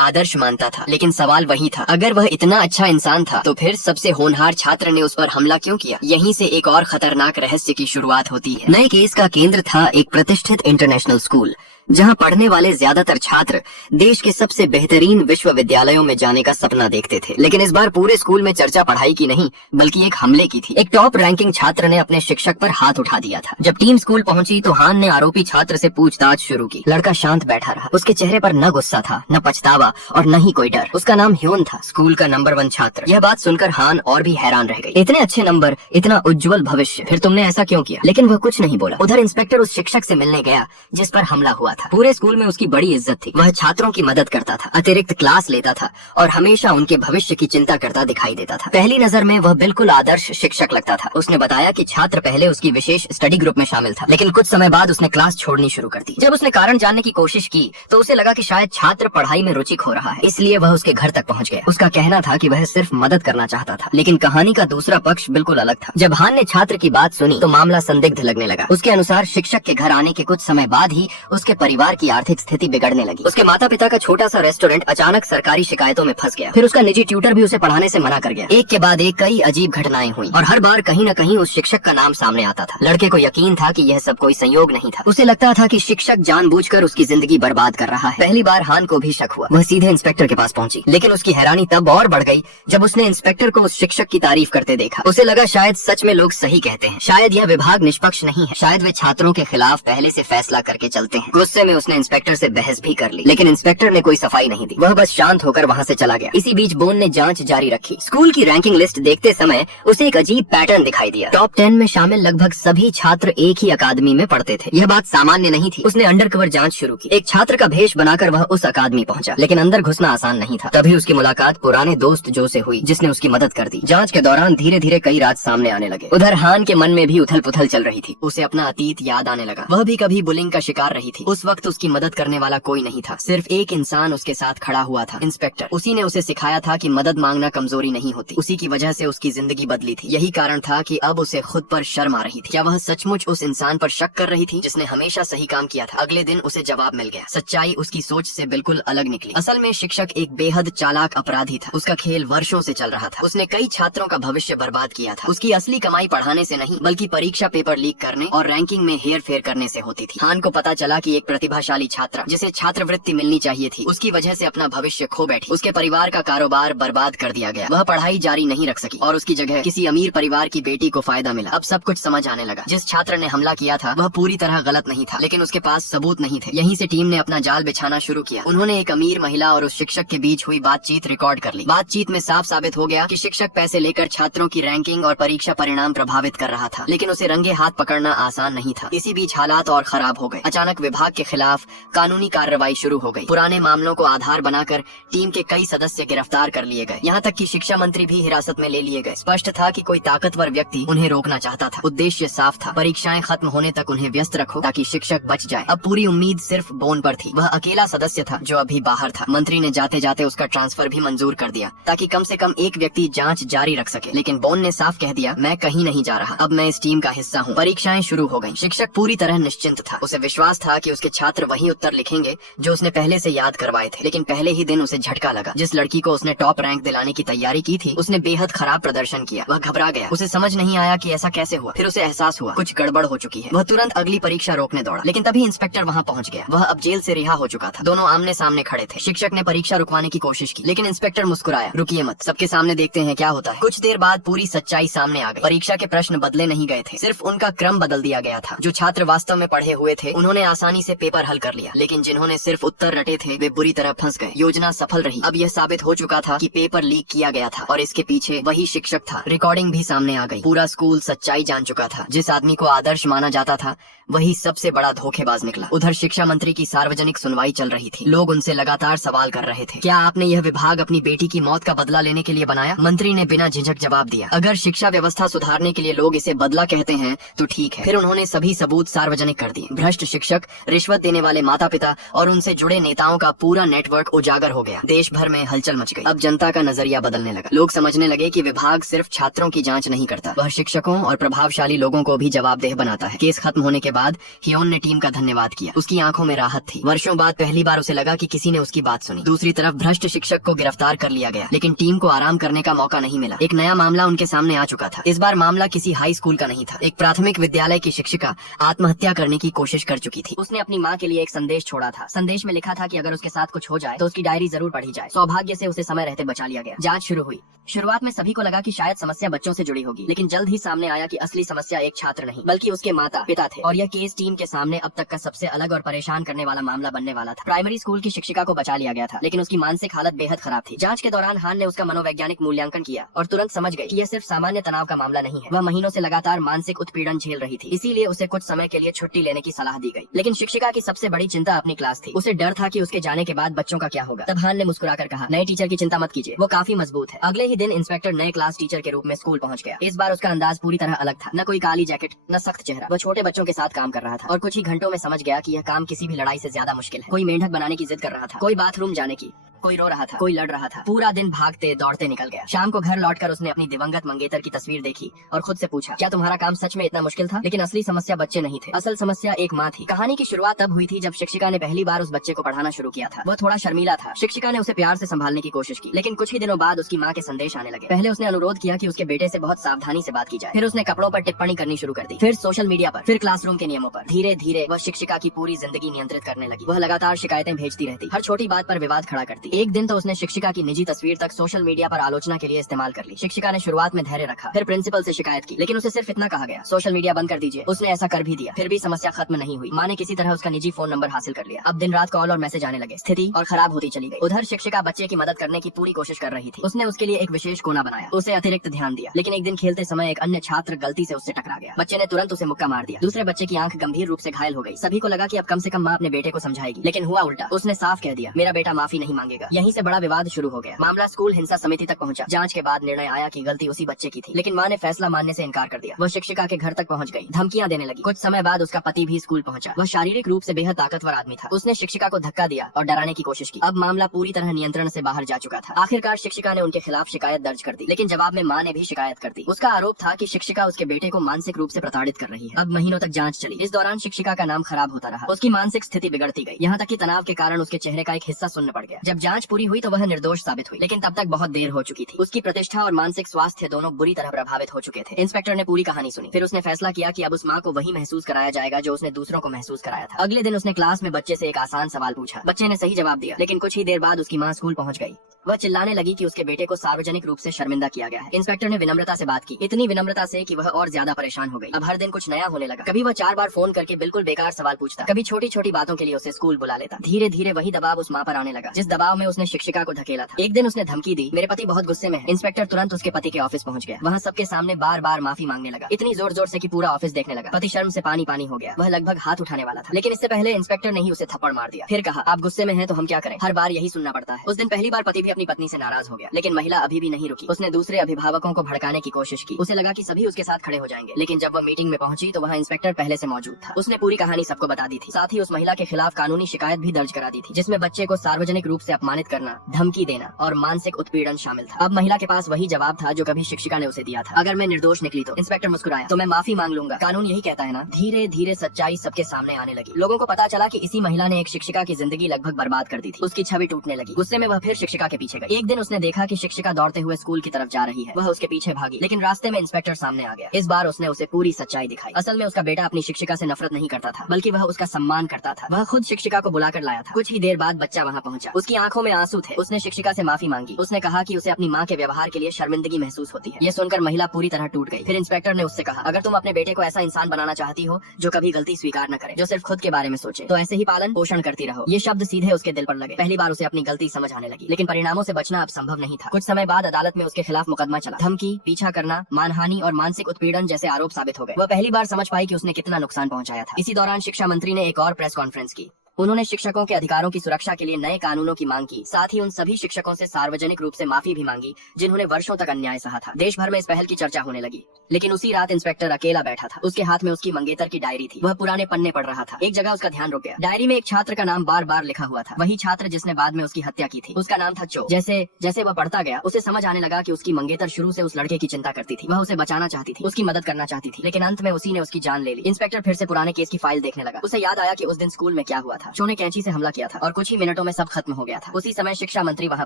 आदर्श मानता था। लेकिन सवाल वही था, अगर वह इतना अच्छा इंसान था तो फिर सबसे होनहार छात्र ने उस पर हमला क्यों किया? यहीं से एक और खतरनाक रहस्य की शुरुआत होती है। नए केस का केंद्र था एक प्रतिष्ठित इंटरनेशनल स्कूल, जहां पढ़ने वाले ज्यादातर छात्र देश के सबसे बेहतरीन विश्वविद्यालयों में जाने का सपना देखते थे। लेकिन इस बार पूरे स्कूल में चर्चा पढ़ाई की नहीं बल्कि एक हमले की थी। एक टॉप रैंकिंग छात्र ने अपने शिक्षक पर हाथ उठा दिया था। जब टीम स्कूल पहुंची तो हान ने आरोपी छात्र से पूछताछ शुरू की। लड़का शांत बैठा रहा। उसके चेहरे पर न गुस्सा था, न पछतावा और न ही कोई डर। उसका नाम ह्योन था, स्कूल का नंबर 1 छात्र। यह बात सुनकर हान और भी हैरान रह गई। इतने अच्छे नंबर, इतना उज्जवल भविष्य, फिर तुमने ऐसा क्यों किया? लेकिन वह कुछ नहीं बोला। उधर इंस्पेक्टर उस शिक्षक से मिलने गया जिस पर हमला हुआ था। पूरे स्कूल में उसकी बड़ी इज्जत थी। वह छात्रों की मदद करता था, अतिरिक्त क्लास लेता था और हमेशा उनके भविष्य की चिंता करता दिखाई देता था। पहली नजर में वह बिल्कुल आदर्श शिक्षक लगता था। उसने बताया कि छात्र पहले उसकी विशेष स्टडी ग्रुप में शामिल था, लेकिन कुछ समय बाद उसने क्लास छोड़नी शुरू कर दी। जब उसने कारण जानने की कोशिश की तो उसे लगा कि शायद छात्र पढ़ाई में रुचि खो रहा है, इसलिए वह उसके घर तक पहुंच गया। उसका कहना था कि वह सिर्फ मदद करना चाहता था, लेकिन कहानी का दूसरा पक्ष बिल्कुल अलग था। जब हान ने छात्र की बात सुनी तो मामला संदिग्ध लगने लगा। उसके अनुसार शिक्षक के घर आने के कुछ समय बाद ही उसके परिवार की आर्थिक स्थिति बिगड़ने लगी। उसके माता पिता का छोटा सा रेस्टोरेंट अचानक सरकारी शिकायतों में फंस गया। फिर उसका निजी ट्यूटर भी उसे पढ़ाने से मना कर गया। एक के बाद एक कई अजीब घटनाएं हुई और हर बार कहीं न कहीं उस शिक्षक का नाम सामने आता था। लड़के को यकीन था कि यह सब कोई संयोग नहीं था। उसे लगता था कि शिक्षक जानबूझकर उसकी जिंदगी बर्बाद कर रहा है। पहली बार हान को भी शक हुआ। वह सीधे इंस्पेक्टर के पास पहुंची, लेकिन उसकी हैरानी तब और बढ़ गई जब उसने इंस्पेक्टर को उस शिक्षक की तारीफ करते देखा। उसे लगा शायद सच में लोग सही कहते हैं, शायद यह विभाग निष्पक्ष नहीं है, शायद वे छात्रों के खिलाफ पहले से फैसला करके चलते हैं। गुस्से में उसने इंस्पेक्टर से बहस भी कर ली, लेकिन इंस्पेक्टर ने कोई सफाई नहीं दी। वह बस शांत होकर वहाँ से चला गया। इसी बीच बोन ने जांच जारी रखी। स्कूल की रैंकिंग लिस्ट देखते समय उसे एक अजीब पैटर्न दिखाई दिया। टॉप 10 में शामिल लगभग सभी छात्र एक ही अकादमी में पढ़ते थे। यह बात सामान्य नहीं थी। उसने अंडरकवर जांच शुरू की। एक छात्र का भेष बनाकर वह उस अकादमी पहुंचा, लेकिन अंदर घुसना आसान नहीं था। तभी उसकी मुलाकात पुराने दोस्त जो से हुई, जिसने उसकी मदद कर दी। जांच के दौरान धीरे धीरे कई राज सामने आने लगे। उधर हान के मन में भी उथल पुथल चल रही थी। उसे अपना अतीत याद आने लगा। वह भी कभी बुलिंग का शिकार रही थी। उस वक्त उसकी मदद करने वाला कोई नहीं था, सिर्फ एक इंसान उसके साथ खड़ा हुआ था, इंस्पेक्टर। उसी ने उसे सिखाया था कि मदद मांगना कमजोरी नहीं होती। उसी की वजह से उसकी जिंदगी बदली थी। यही कारण था कि अब उसे खुद पर शर्म आ रही थी। क्या वह सचमुच उस इंसान पर शक कर रही थी जिसने हमेशा सही काम किया था? अगले दिन उसे जवाब मिल गया। सच्चाई उसकी सोच से बिल्कुल अलग निकली। असल में शिक्षक एक बेहद चालाक अपराधी था। उसका खेल वर्षों से चल रहा था। उसने कई छात्रों का भविष्य बर्बाद किया था। उसकी असली कमाई पढ़ाने से नहीं बल्कि परीक्षा पेपर लीक करने और रैंकिंग में हेर फेर करने से होती थी। हान को पता चला कि एक प्रतिभाशाली छात्रा जिसे छात्रवृत्ति मिलनी चाहिए थी, उसकी वजह से अपना भविष्य खो बैठी। उसके परिवार का कारोबार बर्बाद कर दिया गया। वह पढ़ाई जारी नहीं रख सकी और उसकी जगह किसी अमीर परिवार की बेटी को फायदा मिला। अब सब कुछ समझ आने लगा। जिस छात्र ने हमला किया था वह पूरी तरह गलत नहीं था, लेकिन उसके पास सबूत नहीं थे। यहीं से टीम ने अपना जाल बिछाना शुरू किया। उन्होंने एक अमीर महिला और उस शिक्षक के बीच हुई बातचीत रिकॉर्ड कर ली। बातचीत में साफ साबित हो गया कि शिक्षक पैसे लेकर छात्रों की रैंकिंग और परीक्षा परिणाम प्रभावित कर रहा था, लेकिन उसे रंगे हाथ पकड़ना आसान नहीं था। इसी बीच हालात और खराब हो गए। अचानक विभाग के खिलाफ कानूनी कार्रवाई शुरू हो गई। पुराने मामलों को आधार बनाकर टीम के कई सदस्य गिरफ्तार कर लिए गए। यहाँ तक कि शिक्षा मंत्री भी हिरासत में ले लिए गए। स्पष्ट था कि कोई ताकतवर व्यक्ति उन्हें रोकना चाहता था। उद्देश्य साफ था, परीक्षाएं खत्म होने तक उन्हें व्यस्त रखो ताकि शिक्षक बच जाए। अब पूरी उम्मीद सिर्फ बोन पर थी। वह अकेला सदस्य था जो अभी बाहर था। मंत्री ने जाते जाते उसका ट्रांसफर भी मंजूर कर दिया ताकि कम से कम एक व्यक्ति जांच जारी रख सके। लेकिन बोन ने साफ कह दिया, मैं कहीं नहीं जा रहा, अब मैं इस टीम का हिस्सा हूँ। परीक्षाएं शुरू हो गयी। शिक्षक पूरी तरह निश्चिंत था। उसे विश्वास था कि उसके छात्र वही उत्तर लिखेंगे जो उसने पहले से याद करवाए थे। लेकिन पहले ही दिन उसे झटका लगा। जिस लड़की को उसने टॉप रैंक दिलाने की तैयारी की थी उसने बेहद खराब प्रदर्शन किया। वह घबरा गया। उसे समझ नहीं आया कि ऐसा कैसे हुआ। फिर उसे एहसास हुआ कुछ गड़बड़ हो चुकी है। वह तुरंत अगली परीक्षा रोकने दौड़ा, लेकिन तभी इंस्पेक्टर वहाँ पहुँच गया। वह अब जेल से रिहा हो चुका था। दोनों आमने सामने खड़े थे। शिक्षक ने परीक्षा रुकवाने की कोशिश की, लेकिन इंस्पेक्टर मुस्कुराया, रुकिए मत, सबके सामने देखते हैं क्या होता है। कुछ देर बाद पूरी सच्चाई सामने आ गई। परीक्षा के प्रश्न बदले नहीं गए थे, सिर्फ उनका क्रम बदल दिया गया था। जो छात्र वास्तव में पढ़े हुए थे उन्होंने आसानी से पेपर हल कर लिया, लेकिन जिन्होंने सिर्फ उत्तर रटे थे वे बुरी तरह फंस गए। योजना सफल रही। अब यह साबित हो चुका था कि पेपर लीक किया गया था और इसके पीछे वही शिक्षक था। रिकॉर्डिंग भी सामने आ गई। पूरा स्कूल सच्चाई जान चुका था। जिस आदमी को आदर्श माना जाता था वही सबसे बड़ा धोखेबाज निकला। उधर शिक्षा मंत्री की सार्वजनिक सुनवाई चल रही थी। लोग उनसे लगातार सवाल कर रहे थे, क्या आपने यह विभाग अपनी बेटी की मौत का बदला लेने के लिए बनाया? मंत्री ने बिना झिझक जवाब दिया, अगर शिक्षा व्यवस्था सुधारने के लिए लोग इसे बदला कहते हैं तो ठीक है। फिर उन्होंने सभी सबूत सार्वजनिक कर दिए। भ्रष्ट शिक्षक, रिश्वत देने वाले माता पिता और उनसे जुड़े नेताओं का पूरा नेटवर्क उजागर हो गया। देश भर में हलचल मच गई। अब जनता का नजरिया बदलने लगा। लोग समझने लगे कि विभाग सिर्फ छात्रों की जांच नहीं करता, वह शिक्षकों और प्रभावशाली लोगों को भी जवाबदेह बनाता है। केस खत्म होने के बाद हियोन ने टीम का धन्यवाद किया। उसकी आंखों में राहत थी। वर्षों बाद पहली बार उसे लगा कि किसी ने उसकी बात सुनी। दूसरी तरफ भ्रष्ट शिक्षक को गिरफ्तार कर लिया गया, लेकिन टीम को आराम करने का मौका नहीं मिला। एक नया मामला उनके सामने आ चुका था। इस बार मामला किसी हाई स्कूल का नहीं था। एक प्राथमिक विद्यालय की शिक्षिका आत्महत्या करने की कोशिश कर चुकी थी। उसने अपनी माँ के लिए एक संदेश छोड़ा था। संदेश में लिखा था कि अगर उसके साथ कुछ हो जाए तो उसकी डायरी जरूर पढ़ी जाए। सौभाग्य से उसे समय रहते बचा लिया गया। जांच शुरू हुई। शुरुआत में सभी को लगा कि शायद समस्या बच्चों से जुड़ी होगी, लेकिन जल्द ही सामने आया कि असली समस्या एक छात्र नहीं बल्कि उसके माता पिता थे। और यह केस टीम के सामने अब तक का सबसे अलग और परेशान करने वाला मामला बनने वाला था। प्राइमरी स्कूल की शिक्षिका को बचा लिया गया था, लेकिन उसकी मानसिक हालत बेहद खराब थी। जांच के दौरान हान ने उसका मनोवैज्ञानिक मूल्यांकन किया और तुरंत समझ गई कि यह सिर्फ सामान्य तनाव का मामला नहीं है। वह महीनों से लगातार मानसिक उत्पीड़न झेल रही थी, इसीलिए उसे कुछ समय के लिए छुट्टी लेने की सलाह दी गई। लेकिन शिक्षिका की सबसे बड़ी चिंता अपनी क्लास थी। उसे डर था कि उसके जाने के बाद बच्चों का क्या होगा। तब हान ने मुस्कुराकर कहा, नए टीचर की चिंता मत कीजिए, वो काफी मजबूत है। अगले ही दिन इंस्पेक्टर नए क्लास टीचर के रूप में स्कूल पहुंच गया। इस बार उसका अंदाज पूरी तरह अलग था। न कोई काली जैकेट, न सख्त चेहरा। वह छोटे बच्चों के साथ काम कर रहा था और कुछ ही घंटों में समझ गया कि यह काम किसी भी लड़ाई से ज्यादा मुश्किल है। कोई मेंढक बनाने की जिद कर रहा था, कोई बाथरूम जाने की, कोई रो रहा था, कोई लड़ रहा था। पूरा दिन भागते दौड़ते निकल गया। शाम को घर लौटकर उसने अपनी दिवंगत मंगेतर की तस्वीर देखी और खुद से पूछा, क्या तुम्हारा काम सच में इतना मुश्किल था? लेकिन असली समस्या बच्चे नहीं थे। असल समस्या एक माँ थी। कहानी की शुरुआत तब हुई थी जब शिक्षिका ने पहली बार उस बच्चे को पढ़ाना शुरू किया था। वो थोड़ा शर्मीला था। शिक्षिका ने उसे प्यार से संभालने की कोशिश की, लेकिन कुछ ही दिनों बाद उसकी माँ के संदेश आने लगे। पहले उसने अनुरोध किया कि उसके बेटे से बहुत सावधानी से बात की जाए। फिर उसने कपड़ों पर टिप्पणी करनी शुरू कर दी, फिर सोशल मीडिया पर, फिर क्लासरूम के नियमों पर। धीरे धीरे वह शिक्षिका की पूरी जिंदगी नियंत्रित करने लगी। वह लगातार शिकायतें भेजती रहती, हर छोटी बात पर विवाद खड़ा करती। एक दिन तो उसने शिक्षिका की निजी तस्वीर तक सोशल मीडिया पर आलोचना के लिए इस्तेमाल कर ली। शिक्षिका ने शुरुआत में धैर्य रखा, फिर प्रिंसिपल से शिकायत की, लेकिन उसे सिर्फ इतना कहा गया, सोशल मीडिया बंद कर दीजिए। उसने ऐसा कर भी दिया, फिर भी समस्या खत्म नहीं हुई। माँ ने किसी तरह उसका निजी फोन नंबर हासिल कर लिया। अब दिन रात कॉल और मैसेज आने लगे। स्थिति और खराब होती चली गई। उधर शिक्षिका बच्चे की मदद करने की पूरी कोशिश कर रही थी। उसने उसके लिए एक विशेष कोना बनाया, उसे अतिरिक्त ध्यान दिया। लेकिन एक दिन खेलते समय एक अन्य छात्र गलती से उससे टकरा गया। बच्चे ने तुरंत उसे मुक्का मार दिया। दूसरे बच्चे की आंख गंभीर रूप से घायल हो गई। सभी को लगा कि अब कम से कम माँ अपने बेटे को समझाएगी, लेकिन हुआ उल्टा। उसने साफ कह दिया, मेरा बेटा माफी नहीं मांगेगा। यहीं से बड़ा विवाद शुरू हो गया। मामला स्कूल हिंसा समिति तक पहुंचा। जांच के बाद निर्णय आया कि गलती उसी बच्चे की थी, लेकिन माँ ने फैसला मानने से इनकार कर दिया। वह शिक्षिका के घर तक पहुंच गई, धमकियां देने लगी। कुछ समय बाद उसका पति भी स्कूल पहुंचा। वह शारीरिक रूप से बेहद ताकतवर आदमी था। उसने शिक्षिका को धक्का दिया और डराने की कोशिश की। अब मामला पूरी तरह नियंत्रण से बाहर जा चुका था। आखिरकार शिक्षिका ने उनके खिलाफ शिकायत दर्ज कर दी, लेकिन जवाब में माँ ने भी शिकायत कर दी। उसका आरोप था कि शिक्षिका उसके बेटे को मानसिक रूप से प्रताड़ित कर रही है। अब महीनों तक जांच चली। इस दौरान शिक्षिका का नाम खराब होता रहा। उसकी मानसिक स्थिति बिगड़ती गई, यहाँ तक कि तनाव के कारण उसके चेहरे का एक हिस्सा सुन्न पड़ गया। जब जांच पूरी हुई तो वह निर्दोष साबित हुई, लेकिन तब तक बहुत देर हो चुकी थी। उसकी प्रतिष्ठा और मानसिक स्वास्थ्य दोनों बुरी तरह प्रभावित हो चुके थे। इंस्पेक्टर ने पूरी कहानी सुनी, फिर उसने फैसला किया कि अब उस माँ को वही महसूस कराया जाएगा जो उसने दूसरों को महसूस कराया था। अगले दिन उसने क्लास में बच्चे से एक आसान सवाल पूछा। बच्चे ने सही जवाब दिया, लेकिन कुछ ही देर बाद उसकी माँ स्कूल पहुंच गई। वह चिल्लाने लगी कि उसके बेटे को सार्वजनिक रूप से शर्मिंदा किया गया है। इंस्पेक्टर ने विनम्रता से बात की, इतनी विनम्रता से कि वह और ज्यादा परेशान हो गई। अब हर दिन कुछ नया होने लगा। कभी वह 4 बार फोन करके बिल्कुल बेकार सवाल पूछता, कभी छोटी छोटी बातों के लिए उसे स्कूल बुला लेता। धीरे धीरे वही दबाव उस माँ पर आने लगा, जिस दबाव में उसने शिक्षिका को धकेला था। एक दिन उसने धमकी दी, मेरे पति बहुत गुस्से में है। इंस्पेक्टर तुरंत उसके पति के ऑफिस पहुंच गया। वहाँ सबके सामने बार बार माफी मांगने लगा, इतनी जोर जोर से कि पूरा ऑफिस देखने लगा। पति शर्म से पानी पानी हो गया। वह लगभग हाथ उठाने वाला था, लेकिन इससे पहले इंस्पेक्टर ने ही उसे थप्पड़ मार दिया। फिर कहा, आप गुस्से में हैं तो हम क्या करें, हर बार यही सुनना पड़ता है। उस दिन पहली बार पति भी अपनी पत्नी से नाराज हो गया, लेकिन महिला अभी भी नहीं रुकी। उसने दूसरे अभिभावकों को भड़काने की कोशिश की। उसे लगा कि सभी उसके साथ खड़े हो जाएंगे, लेकिन जब वह मीटिंग में पहुंची तो वहाँ इंस्पेक्टर पहले से मौजूद था। उसने पूरी कहानी सबको बता दी थी। साथ ही उस महिला के खिलाफ कानूनी शिकायत भी दर्ज करा दी थी, जिसमें बच्चे को सार्वजनिक रूप से अपमानित करना, धमकी देना और मानसिक उत्पीड़न शामिल था। अब महिला के पास वही जवाब था जो कभी शिक्षिका ने उसे दिया था, अगर मैं निर्दोष निकली तो। इंस्पेक्टर मुस्कुराया, तो मैं माफी मांग लूंगा, कानून यही कहता है ना। धीरे धीरे सच्चाई सबके सामने आने लगी। लोगों को पता चला कि इसी महिला ने एक शिक्षिका की जिंदगी लगभग बर्बाद कर दी थी। उसकी छवि टूटने लगी। गुस्से में वह फिर शिक्षिका के पीछे गई। एक दिन उसने देखा कि शिक्षिका दौड़ते हुए स्कूल की तरफ जा रही है। वह उसके पीछे भागी, लेकिन रास्ते में इंस्पेक्टर सामने आ गया। इस बार उसने उसे पूरी सच्चाई दिखाई। असल में उसका बेटा अपनी शिक्षिका से नफरत नहीं करता था, बल्कि वह उसका सम्मान करता था। वह खुद शिक्षिका को बुलाकर लाया था। कुछ ही देर बाद बच्चा वहाँ पहुँचा। उसकी आंखों में आंसू थे। उसने शिक्षिका से माफी मांगी। उसने कहा कि उसे अपनी माँ के व्यवहार के लिए शर्मिंदगी महसूस होती है। ये सुनकर महिला पूरी तरह टूट गई। फिर इंस्पेक्टर ने उससे कहा, अगर तुम अपने बेटे को ऐसा इंसान बनाना चाहती हो जो कभी गलती स्वीकार न करे, जो सिर्फ खुद के बारे में सोचे, तो ऐसे ही पालन पोषण करती रहो। ये शब्द सीधे उसके दिल पर लगे। पहली बार उसे अपनी गलती समझ आने लगी, लेकिन परिणामों से बचना अब संभव नहीं था। कुछ समय बाद अदालत में उसके खिलाफ मुकदमा चला। धमकी, पीछा करना, मानहानि और मानसिक उत्पीड़न जैसे आरोप साबित हो गए। वह पहली बार समझ पाई कि उसने कितना नुकसान पहुंचाया था। इसी दौरान शिक्षा मंत्री ने एक और प्रेस कॉन्फ्रेंस की। उन्होंने शिक्षकों के अधिकारों की सुरक्षा के लिए नए कानूनों की मांग की। साथ ही उन सभी शिक्षकों से सार्वजनिक रूप से माफी भी मांगी जिन्होंने वर्षों तक अन्याय सहा था। देश भर में इस पहल की चर्चा होने लगी, लेकिन उसी रात इंस्पेक्टर अकेला बैठा था। उसके हाथ में उसकी मंगेतर की डायरी थी। वह पुराने पन्ने पढ़ रहा था। एक जगह उसका ध्यान रुक गया। डायरी में एक छात्र का नाम बार बार लिखा हुआ था। वही छात्र जिसने बाद में उसकी हत्या की थी। उसका नाम था चो। जैसे जैसे वह पढ़ता गया, उसे समझ आने लगा कि उसकी मंगेतर शुरू से उस लड़के की चिंता करती थी। वह उसे बचाना चाहती थी, उसकी मदद करना चाहती थी, लेकिन अंत में उसी ने उसकी जान ले ली। इंस्पेक्टर फिर से पुराने केस की फाइल देखने लगा। उसे याद आया कि उस दिन स्कूल में क्या हुआ था। चो ने कैंची से हमला किया था और कुछ ही मिनटों में सब खत्म हो गया था। उसी समय शिक्षा मंत्री वहाँ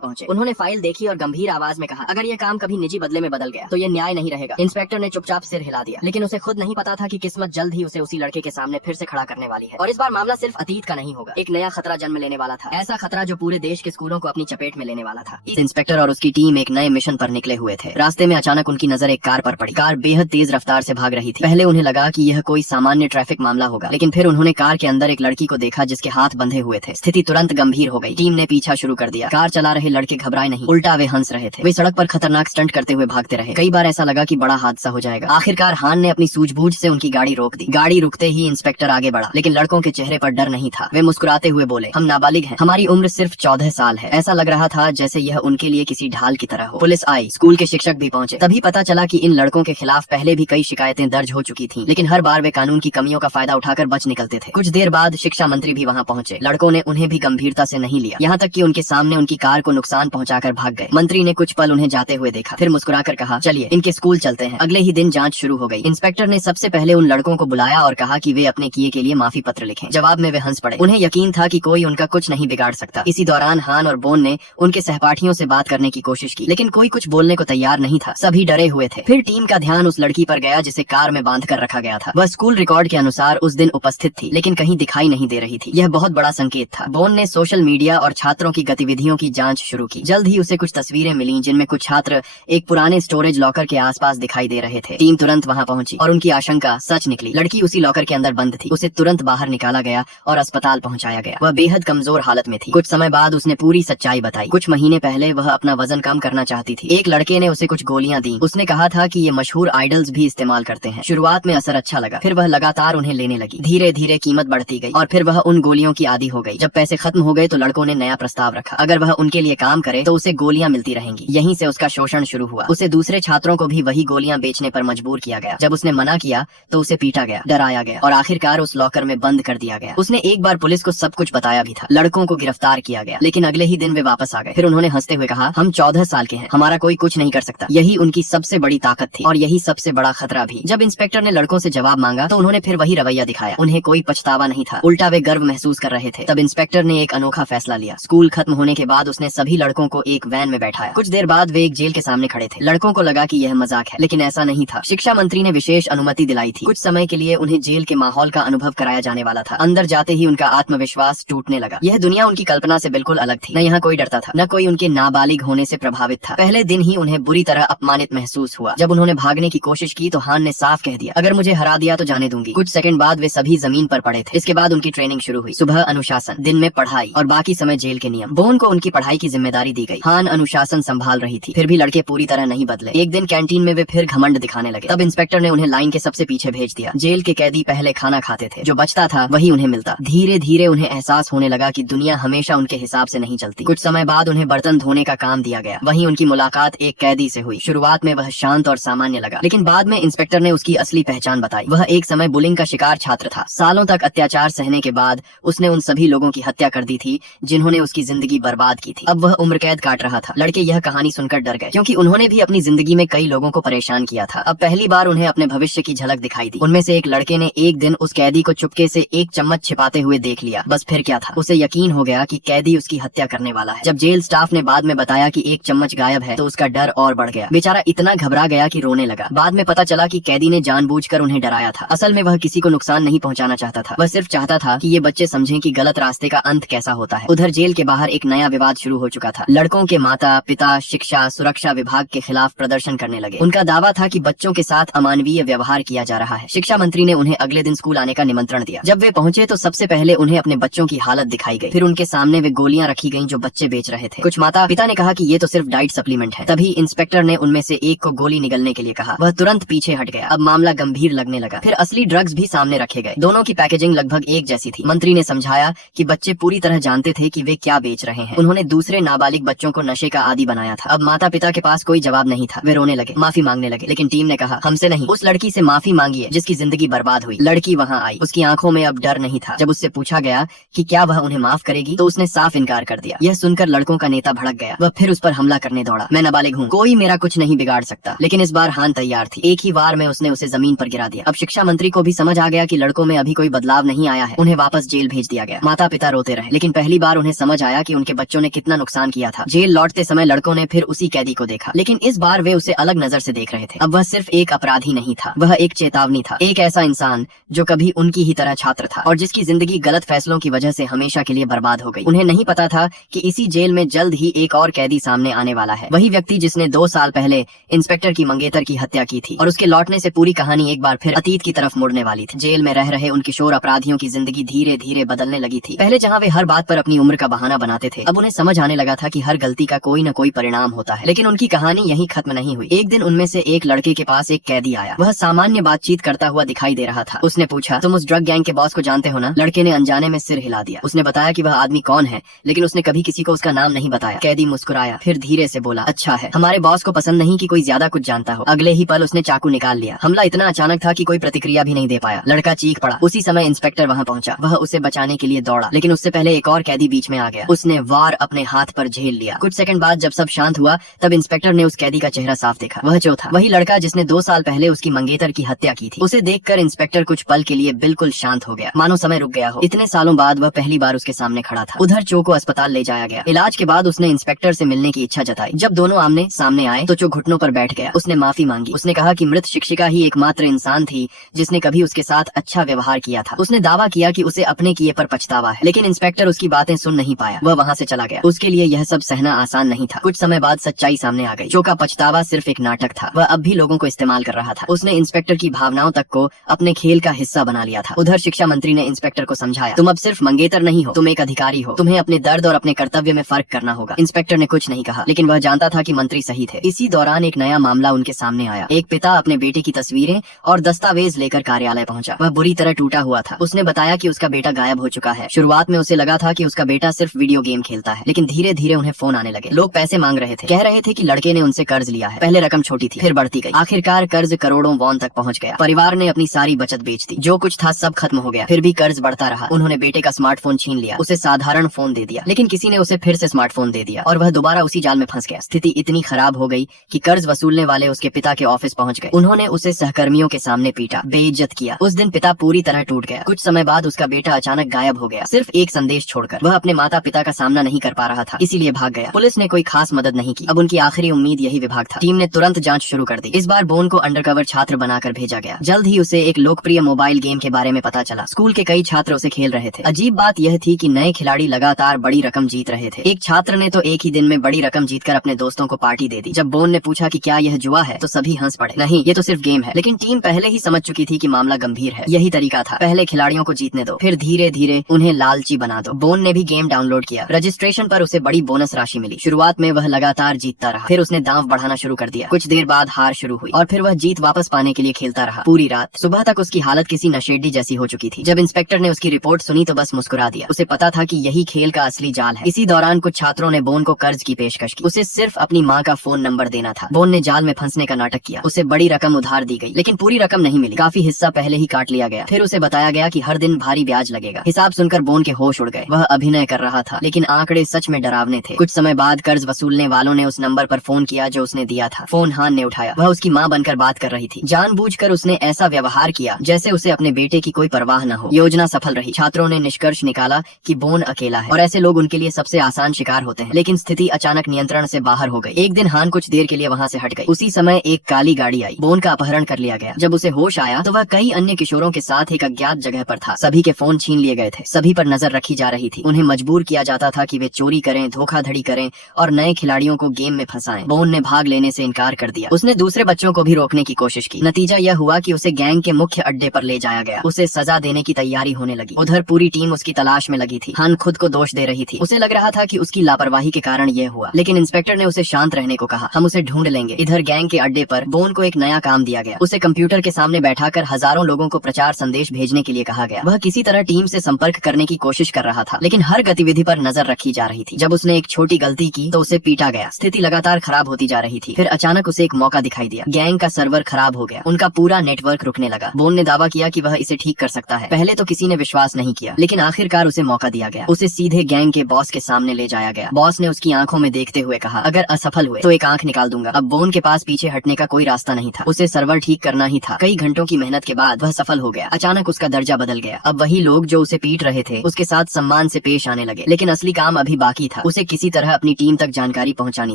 पहुंचे। उन्होंने फाइल देखी और गंभीर आवाज में कहा, अगर ये काम कभी निजी बदले में बदल गया तो ये न्याय नहीं रहेगा। इंस्पेक्टर ने चुपचाप सिर हिला दिया, लेकिन उसे खुद नहीं पता था कि किस्मत जल्द ही उसे उसी लड़के के सामने फिर से खड़ा करने वाली है। और इस बार मामला सिर्फ अतीत का नहीं होगा, एक नया खतरा जन्म लेने वाला था। ऐसा खतरा जो पूरे देश के स्कूलों को अपनी चपेट में लेने वाला था। इंस्पेक्टर और उसकी टीम एक नए मिशन पर निकले हुए थे। रास्ते में अचानक उनकी नजर एक कार पर पड़ी। कार बेहद तेज रफ्तार से भाग रही थी। पहले उन्हें लगा कि यह कोई सामान्य ट्रैफिक मामला होगा, लेकिन फिर उन्होंने कार के अंदर एक लड़की को देखा जिसके हाथ बंधे हुए थे। स्थिति तुरंत गंभीर हो गई। टीम ने पीछा शुरू कर दिया। कार चला रहे लड़के घबराए नहीं, उल्टा वे हंस रहे थे। वे सड़क पर खतरनाक स्टंट करते हुए भागते रहे। कई बार ऐसा लगा कि बड़ा हादसा हो जाएगा। आखिरकार हान ने अपनी सूझबूझ से उनकी गाड़ी रोक दी। गाड़ी रुकते ही इंस्पेक्टर आगे बढ़ा, लेकिन लड़कों के चेहरे पर डर नहीं था। वे मुस्कुराते हुए बोले, हम नाबालिग हैं, हमारी उम्र सिर्फ 14 साल है। ऐसा लग रहा था जैसे यह उनके लिए किसी ढाल की तरह हो। पुलिस आई, स्कूल के शिक्षक भी पहुंचे। तभी पता चला कि इन लड़कों के खिलाफ पहले भी कई शिकायतें दर्ज हो चुकी थीं, लेकिन हर बार वे कानून की कमियों का फायदा उठाकर बच निकलते थे। कुछ देर बाद शिक्षा मंत्री भी वहाँ पहुंचे। लड़कों ने उन्हें भी गंभीरता से नहीं लिया, यहाँ तक कि उनके सामने उनकी कार को नुकसान पहुंचाकर भाग गए। मंत्री ने कुछ पल उन्हें जाते हुए देखा, फिर मुस्कुराकर कहा, चलिए इनके स्कूल चलते हैं। अगले ही दिन जांच शुरू हो गई। इंस्पेक्टर ने सबसे पहले उन लड़कों को बुलाया और कहा कि वे अपने किए के लिए माफी पत्र लिखें। जवाब में वे हंस पड़े। उन्हें यकीन था कि कोई उनका कुछ नहीं बिगाड़ सकता। इसी दौरान हान और बोन ने उनके सहपाठियों से बात करने की कोशिश की, लेकिन कोई कुछ बोलने को तैयार नहीं था। सभी डरे हुए थे। फिर टीम का ध्यान उस लड़की पर गया जिसे कार में बांध कर रखा गया था। वह स्कूल रिकॉर्ड के अनुसार उस दिन उपस्थित थी, लेकिन कहीं दिखाई नहीं दे रही थी। यह बहुत बड़ा संकेत था। बोन ने सोशल मीडिया और छात्रों की गतिविधियों की जांच शुरू की। जल्द ही उसे कुछ तस्वीरें मिली जिनमें कुछ छात्र एक पुराने स्टोरेज लॉकर के आसपास दिखाई दे रहे थे। टीम तुरंत वहां पहुंची और उनकी आशंका सच निकली। लड़की उसी लॉकर के अंदर बंद थी। उसे तुरंत बाहर निकाला गया और अस्पताल पहुंचाया गया। वह बेहद कमजोर हालत में थी। कुछ समय बाद उसने पूरी सच्चाई बताई। कुछ महीने पहले वह अपना वजन कम करना चाहती थी। एक लड़के ने उसे कुछ गोलियां दी। उसने कहा था कि ये मशहूर आइडल्स भी इस्तेमाल करते हैं। शुरुआत में असर अच्छा लगा, फिर वह लगातार उन्हें लेने लगी। धीरे धीरे कीमत बढ़ती गई और फिर वह उन गोलियों की आदी हो गई। जब पैसे खत्म हो गए तो लड़कों ने नया प्रस्ताव रखा, अगर वह उनके लिए काम करे तो उसे गोलियां मिलती रहेंगी। यहीं से उसका शोषण शुरू हुआ। उसे दूसरे छात्रों को भी वही गोलियां बेचने पर मजबूर किया गया। जब उसने मना किया तो उसे पीटा गया, डराया गया और आखिरकार उस लॉकर में बंद कर दिया गया। उसने एक बार पुलिस को सब कुछ बताया भी था। लड़कों को गिरफ्तार किया गया, लेकिन अगले ही दिन वे वापस आ गए। फिर उन्होंने हंसते हुए कहा, हम 14 साल के हैं, हमारा कोई कुछ नहीं कर सकता। यही उनकी सबसे बड़ी ताकत थी और यही सबसे बड़ा खतरा भी। जब इंस्पेक्टर ने लड़कों से जवाब मांगा तो उन्होंने फिर वही रवैया दिखाया। उन्हें कोई पछतावा नहीं था, उल्टा वे गर्व महसूस कर रहे थे। तब इंस्पेक्टर ने एक अनोखा फैसला लिया। स्कूल खत्म होने के बाद उसने सभी लड़कों को एक वैन में बैठाया। कुछ देर बाद वे एक जेल के सामने खड़े थे। लड़कों को लगा कि यह मजाक है, लेकिन ऐसा नहीं था। शिक्षा मंत्री ने विशेष अनुमति दिलाई थी। कुछ समय के लिए उन्हें जेल के माहौल का अनुभव कराया जाने वाला था। अंदर जाते ही उनका आत्मविश्वास टूटने लगा। यह दुनिया उनकी कल्पना से बिल्कुल अलग थी। न यहाँ कोई डरता था, न कोई उनके नाबालिग होने से प्रभावित था। पहले दिन ही उन्हें बुरी तरह अपमानित महसूस हुआ। जब उन्होंने भागने की कोशिश की तो हान ने साफ कह दिया, अगर मुझे हरा दिया तो जाने दूंगी। कुछ सेकंड बाद वे सभी जमीन पर पड़े थे। इसके बाद उनकी ट्रेनिंग शुरू हुई। सुबह अनुशासन, दिन में पढ़ाई और बाकी समय जेल के नियम। बोन को उनकी पढ़ाई की जिम्मेदारी दी गई। हान अनुशासन संभाल रही थी। फिर भी लड़के पूरी तरह नहीं बदले। एक दिन कैंटीन में वे फिर घमंड दिखाने लगे। तब इंस्पेक्टर ने उन्हें लाइन के सबसे पीछे भेज दिया। जेल के कैदी पहले खाना खाते थे, जो बचता था वही उन्हें मिलता। धीरे धीरे उन्हें एहसास होने लगा कि दुनिया हमेशा उनके हिसाब से नहीं चलती। कुछ समय बाद उन्हें बर्तन धोने का काम दिया गया। वहीं उनकी मुलाकात एक कैदी से हुई। शुरुआत में वह शांत और सामान्य लगा, लेकिन बाद में इंस्पेक्टर ने उसकी असली पहचान बताई। वह एक समय बुलिंग का शिकार छात्र था। सालों तक अत्याचार सहने के बाद उसने उन सभी लोगों की हत्या कर दी थी जिन्होंने उसकी जिंदगी बर्बाद की थी। अब वह उम्र कैद काट रहा था। लड़के यह कहानी सुनकर डर गए, क्योंकि उन्होंने भी अपनी जिंदगी में कई लोगों को परेशान किया था। अब पहली बार उन्हें अपने भविष्य की झलक दिखाई दी। उनमें से एक लड़के ने एक दिन उस कैदी को चुपके से एक चम्मच छिपाते हुए देख लिया। बस फिर क्या था, उसे यकीन हो गया कि कैदी उसकी हत्या करने वाला है। जब जेल स्टाफ ने बाद में बताया कि एक चम्मच गायब है तो उसका डर और बढ़ गया। बेचारा इतना घबरा गया कि रोने लगा। बाद में पता चला कि कैदी ने जानबूझकर उन्हें डराया था। असल में वह किसी को नुकसान नहीं पहुंचाना चाहता था। वह सिर्फ चाहता था कि ये बच्चे समझें कि गलत रास्ते का अंत कैसा होता है। उधर जेल के बाहर एक नया विवाद शुरू हो चुका था। लड़कों के माता पिता शिक्षा सुरक्षा विभाग के खिलाफ प्रदर्शन करने लगे। उनका दावा था कि बच्चों के साथ अमानवीय व्यवहार किया जा रहा है। शिक्षा मंत्री ने उन्हें अगले दिन स्कूल आने का निमंत्रण दिया। जब वे पहुंचे तो सबसे पहले उन्हें अपने बच्चों की हालत दिखाई गई। फिर उनके सामने वे गोलियां रखी गईं जो बच्चे बेच रहे थे। कुछ माता पिता ने कहा कि ये तो सिर्फ डाइट सप्लीमेंट है। तभी इंस्पेक्टर ने उनमें से एक को गोली निगलने के लिए कहा। वह तुरंत पीछे हट गया। अब मामला गंभीर लगने लगा। फिर असली ड्रग्स भी सामने रखे गए। दोनों की पैकेजिंग लगभग एक जैसी थी। मंत्री ने समझाया कि बच्चे पूरी तरह जानते थे कि वे क्या बेच रहे हैं। उन्होंने दूसरे नाबालिग बच्चों को नशे का आदी बनाया था। अब माता पिता के पास कोई जवाब नहीं था। वे रोने लगे, माफी मांगने लगे। लेकिन टीम ने कहा, हमसे नहीं, उस लड़की से माफी मांगिए जिसकी जिंदगी बर्बाद हुई। लड़की वहाँ आई। उसकी आंखों में अब डर नहीं था। जब उससे पूछा गया कि क्या वह उन्हें माफ करेगी तो उसने साफ इनकार कर दिया। यह सुनकर लड़कों का नेता भड़क गया। वह फिर उस पर हमला करने दौड़ा। मैं नाबालिग हूँ, कोई मेरा कुछ नहीं बिगाड़ सकता। लेकिन इस बार हान तैयार थी। एक ही वार में उसने उसे जमीन पर गिरा दिया। अब शिक्षा मंत्री को भी समझ आ गया कि लड़कों में अभी कोई बदलाव नहीं आया है। उन्हें वापस जेल भेज दिया गया। माता पिता रोते रहे, लेकिन पहली बार उन्हें समझ आया कि उनके बच्चों ने कितना नुकसान किया था। जेल लौटते समय लड़कों ने फिर उसी कैदी को देखा, लेकिन इस बार वे उसे अलग नजर से देख रहे थे। अब वह सिर्फ एक अपराधी नहीं था, वह एक चेतावनी था। एक ऐसा इंसान जो कभी उनकी ही तरह छात्र था और जिसकी जिंदगी गलत फैसलों की वजह से हमेशा के लिए बर्बाद हो गई। उन्हें नहीं पता था कि इसी जेल में जल्द ही एक और कैदी सामने आने वाला है। वही व्यक्ति जिसने 2 साल पहले इंस्पेक्टर की मंगेतर की हत्या की थी। और उसके लौटने से पूरी कहानी एक बार फिर अतीत की तरफ मुड़ने वाली थी। जेल में रह रहे उन किशोर अपराधियों की जिंदगी धीरे धीरे बदलने लगी थी। पहले जहाँ वे हर बात पर अपनी उम्र का बहाना बनाते थे, अब उन्हें समझ आने लगा था कि हर गलती का कोई न कोई परिणाम होता है। लेकिन उनकी कहानी यहीं खत्म नहीं हुई। एक दिन उनमें से एक लड़के के पास एक कैदी आया। वह सामान्य बातचीत करता हुआ दिखाई दे रहा था। उसने पूछा, तुम उस ड्रग गैंग के बॉस को जानते हो ना? लड़के ने अनजाने में सिर हिला दिया। उसने बताया कि वह आदमी कौन है, लेकिन उसने कभी किसी को उसका नाम नहीं बताया। कैदी मुस्कुराया, फिर धीरे से बोला, अच्छा है, हमारे बॉस को पसंद नहीं कि कोई ज्यादा कुछ जानता हो। अगले ही पल उसने चाकू निकाल लिया। हमला इतना अचानक था कि कोई प्रतिक्रिया भी नहीं दे पाया। लड़का चीख पड़ा। उसी समय इंस्पेक्टर वहाँ पहुंचा। वह उसे बचाने के लिए दौड़ा, लेकिन उससे पहले एक और कैदी बीच में आ गया। उसने वार अपने हाथ पर झेल लिया। कुछ सेकंड बाद जब सब शांत हुआ तब इंस्पेक्टर ने उस कैदी का चेहरा साफ देखा। वह जो था वही लड़का जिसने 2 साल पहले उसकी मंगेतर की हत्या की थी। उसे देखकर इंस्पेक्टर कुछ पल के लिए बिल्कुल शांत हो गया, मानो समय रुक गया हो। इतने सालों बाद वह पहली बार उसके सामने खड़ा था। उधर चो को अस्पताल ले जाया गया। इलाज के बाद उसने इंस्पेक्टर से मिलने की इच्छा जताई। जब दोनों आमने सामने आए तो चो घुटनों पर बैठ गया। उसने माफी मांगी। उसने कहा कि मृत शिक्षिका ही एकमात्र इंसान थी जिसने कभी उसके साथ अच्छा व्यवहार किया था। उसने दावा किया कि उसे अपने किए पर पछतावा है, लेकिन इंस्पेक्टर उसकी बातें सुन नहीं पाया। वह वहाँ से चला गया। उसके लिए यह सब सहना आसान नहीं था। कुछ समय बाद सच्चाई सामने आ गई। चो का पछतावा सिर्फ एक नाटक था। वह अब भी लोगों को इस्तेमाल कर रहा था। उसने इंस्पेक्टर की भावनाओं तक को अपने खेल का हिस्सा बना लिया था। उधर शिक्षा मंत्री ने इंस्पेक्टर को समझाया, तुम अब सिर्फ मंगेतर नहीं हो, तुम एक अधिकारी हो। तुम्हें अपने दर्द और अपने कर्तव्य में फर्क करना होगा। इंस्पेक्टर ने कुछ नहीं कहा, लेकिन वह जानता था कि मंत्री सही थे। इसी दौरान एक नया मामला उनके सामने आया। एक पिता अपने बेटे की तस्वीरें और दस्तावेज लेकर कार्यालय पहुंचा। वह बुरी तरह टूटा हुआ था। उसने बताया कि उसका बेटा गायब हो चुका है। शुरुआत में उसे लगा था कि उसका बेटा सिर्फ वीडियो गेम खेलता है, लेकिन धीरे धीरे उन्हें फोन आने लगे। लोग पैसे मांग रहे थे, कह रहे थे कि लड़के ने उनसे कर्ज लिया है। पहले रकम छोटी थी, फिर बढ़ती गई। आखिरकार कर्ज करोड़ों वॉन तक पहुंच गया। परिवार ने अपनी सारी बचत बेच दी। जो कुछ था सब खत्म हो गया। फिर भी कर्ज बढ़ता रहा। उन्होंने बेटे का स्मार्टफोन छीन लिया, उसे साधारण फोन दे दिया, लेकिन किसी ने उसे फिर से स्मार्टफोन दे दिया और वह दोबारा उसी जाल में फंस गया। स्थिति इतनी खराब हो गई कि कर्ज वसूलने वाले उसके पिता के ऑफिस पहुंच गए। उन्होंने उसे सहकर्मियों के सामने पीटा, बेइज्जत किया। उस दिन पिता पूरी तरह टूट गया। कुछ समय बाद उसका बेटा अचानक गायब हो गया, सिर्फ एक संदेश छोड़कर। वह अपने माता पिता का सामना नहीं कर पा रहा था, इसीलिए भाग गया। पुलिस ने कोई खास मदद नहीं की। अब उनकी आखिरी उम्मीद यही विभाग था। टीम ने तुरंत जांच शुरू कर दी। इस बार बोन को अंडरकवर छात्र बनाकर भेजा गया। जल्द ही उसे एक लोकप्रिय मोबाइल गेम के बारे में पता चला। स्कूल के कई छात्र उसे खेल रहे थे। अजीब बात यह थी कि नए खिलाड़ी लगातार बड़ी रकम जीत रहे थे। एक छात्र ने तो एक ही दिन में बड़ी रकम जीतकर अपने दोस्तों को पार्टी दे दी। जब बोन ने पूछा कि क्या यह जुआ है तो सभी हंस पड़े। नहीं, ये तो सिर्फ गेम है। लेकिन टीम पहले ही समझ चुकी थी कि मामला गंभीर है। यही तरीका था, पहले खिलाड़ियों को जीतने दो, फिर धीरे धीरे उन्हें लालची बना दो। बोन ने भी गेम डाउनलोड किया। रजिस्ट्रेशन पर उसे बड़ी बोनस राशि मिली। शुरुआत में वह लगातार जीतता रहा, फिर उसने दांव बढ़ाना शुरू कर दिया। कुछ देर बाद हार शुरू हुई और फिर वह जीत वापस पाने के लिए खेलता रहा पूरी रात। सुबह तक उसकी हालत किसी नशेड़ी जैसी हो चुकी थी। जब इंस्पेक्टर ने उसकी रिपोर्ट सुनी तो बस मुस्कुरा दिया। उसे पता था कि यही खेल का असली जाल है। इसी दौरान कुछ छात्रों ने बोन को कर्ज की पेशकश की। उसे सिर्फ अपनी माँ का फोन नंबर देना था। बोन ने जाल में फंसने का नाटक किया। उसे बड़ी रकम उधार दी गई, लेकिन पूरी रकम नहीं मिली। काफी हिस्सा पहले ही काट लिया गया। फिर उसे बताया गया कि हर दिन भारी ब्याज लगेगा। सकेगा। हिसाब सुनकर बोन के होश उड़ गए। वह अभिनय कर रहा था लेकिन आंकड़े सच में डरावने थे। कुछ समय बाद कर्ज वसूलने वालों ने उस नंबर पर फोन किया जो उसने दिया था। फोन हान ने उठाया। वह उसकी माँ बनकर बात कर रही थी। जानबूझकर उसने ऐसा व्यवहार किया जैसे उसे अपने बेटे की कोई परवाह न हो। योजना सफल रही। छात्रों ने निष्कर्ष निकाला कि बोन अकेला है और ऐसे लोग उनके लिए सबसे आसान शिकार होते हैं। लेकिन स्थिति अचानक नियंत्रण से बाहर हो गई। एक दिन हान कुछ देर के लिए वहाँ से हट गई। उसी समय एक काली गाड़ी आई। बोन का अपहरण कर लिया गया। जब उसे होश आया तो वह कई अन्य किशोरों के साथ एक अज्ञात जगह पर था। सभी के फोन छीन लिए गए थे। सभी पर नजर रखी जा रही थी। उन्हें मजबूर किया जाता था कि वे चोरी करें, धोखाधड़ी करें और नए खिलाड़ियों को गेम में फंसाएं। बोन ने भाग लेने से इनकार कर दिया। उसने दूसरे बच्चों को भी रोकने की कोशिश की। नतीजा यह हुआ कि उसे गैंग के मुख्य अड्डे पर ले जाया गया। उसे सजा देने की तैयारी होने लगी। उधर पूरी टीम उसकी तलाश में लगी थी। हान खुद को दोष दे रही थी। उसे लग रहा था कि उसकी लापरवाही के कारण यह हुआ, लेकिन इंस्पेक्टर ने उसे शांत रहने को कहा। हम उसे ढूंढ लेंगे। इधर गैंग के अड्डे पर बोन को एक नया काम दिया गया। उसे कंप्यूटर के सामने बैठाकर हजारों लोगों को प्रचार संदेश भेजने के लिए कहा गया। वह किसी तरह टीम से संपर्क करने की कोशिश कर रहा था, लेकिन हर गतिविधि पर नजर रखी जा रही थी। जब उसने एक छोटी गलती की तो उसे पीटा गया। स्थिति लगातार खराब होती जा रही थी। फिर अचानक उसे एक मौका दिखाई दिया। गैंग का सर्वर खराब हो गया। उनका पूरा नेटवर्क रुकने लगा। बोन ने दावा किया कि वह इसे ठीक कर सकता है। पहले तो किसी ने विश्वास नहीं किया, लेकिन आखिरकार उसे मौका दिया गया। उसे सीधे गैंग के बॉस के सामने ले जाया गया। बॉस ने उसकी आंखों में देखते हुए कहा, अगर असफल हुए तो एक आंख निकाल दूंगा। अब बोन के पास पीछे हटने का कोई रास्ता नहीं था। उसे सर्वर ठीक करना ही था। कई घंटों की मेहनत के बाद वह सफल हो गया। अचानक उसका दर्जा बदल गया। अब वही लोग जो उसे पीट रहे थे उसके साथ सम्मान से पेश आने लगे। लेकिन असली काम अभी बाकी था। उसे किसी तरह अपनी टीम तक जानकारी पहुंचानी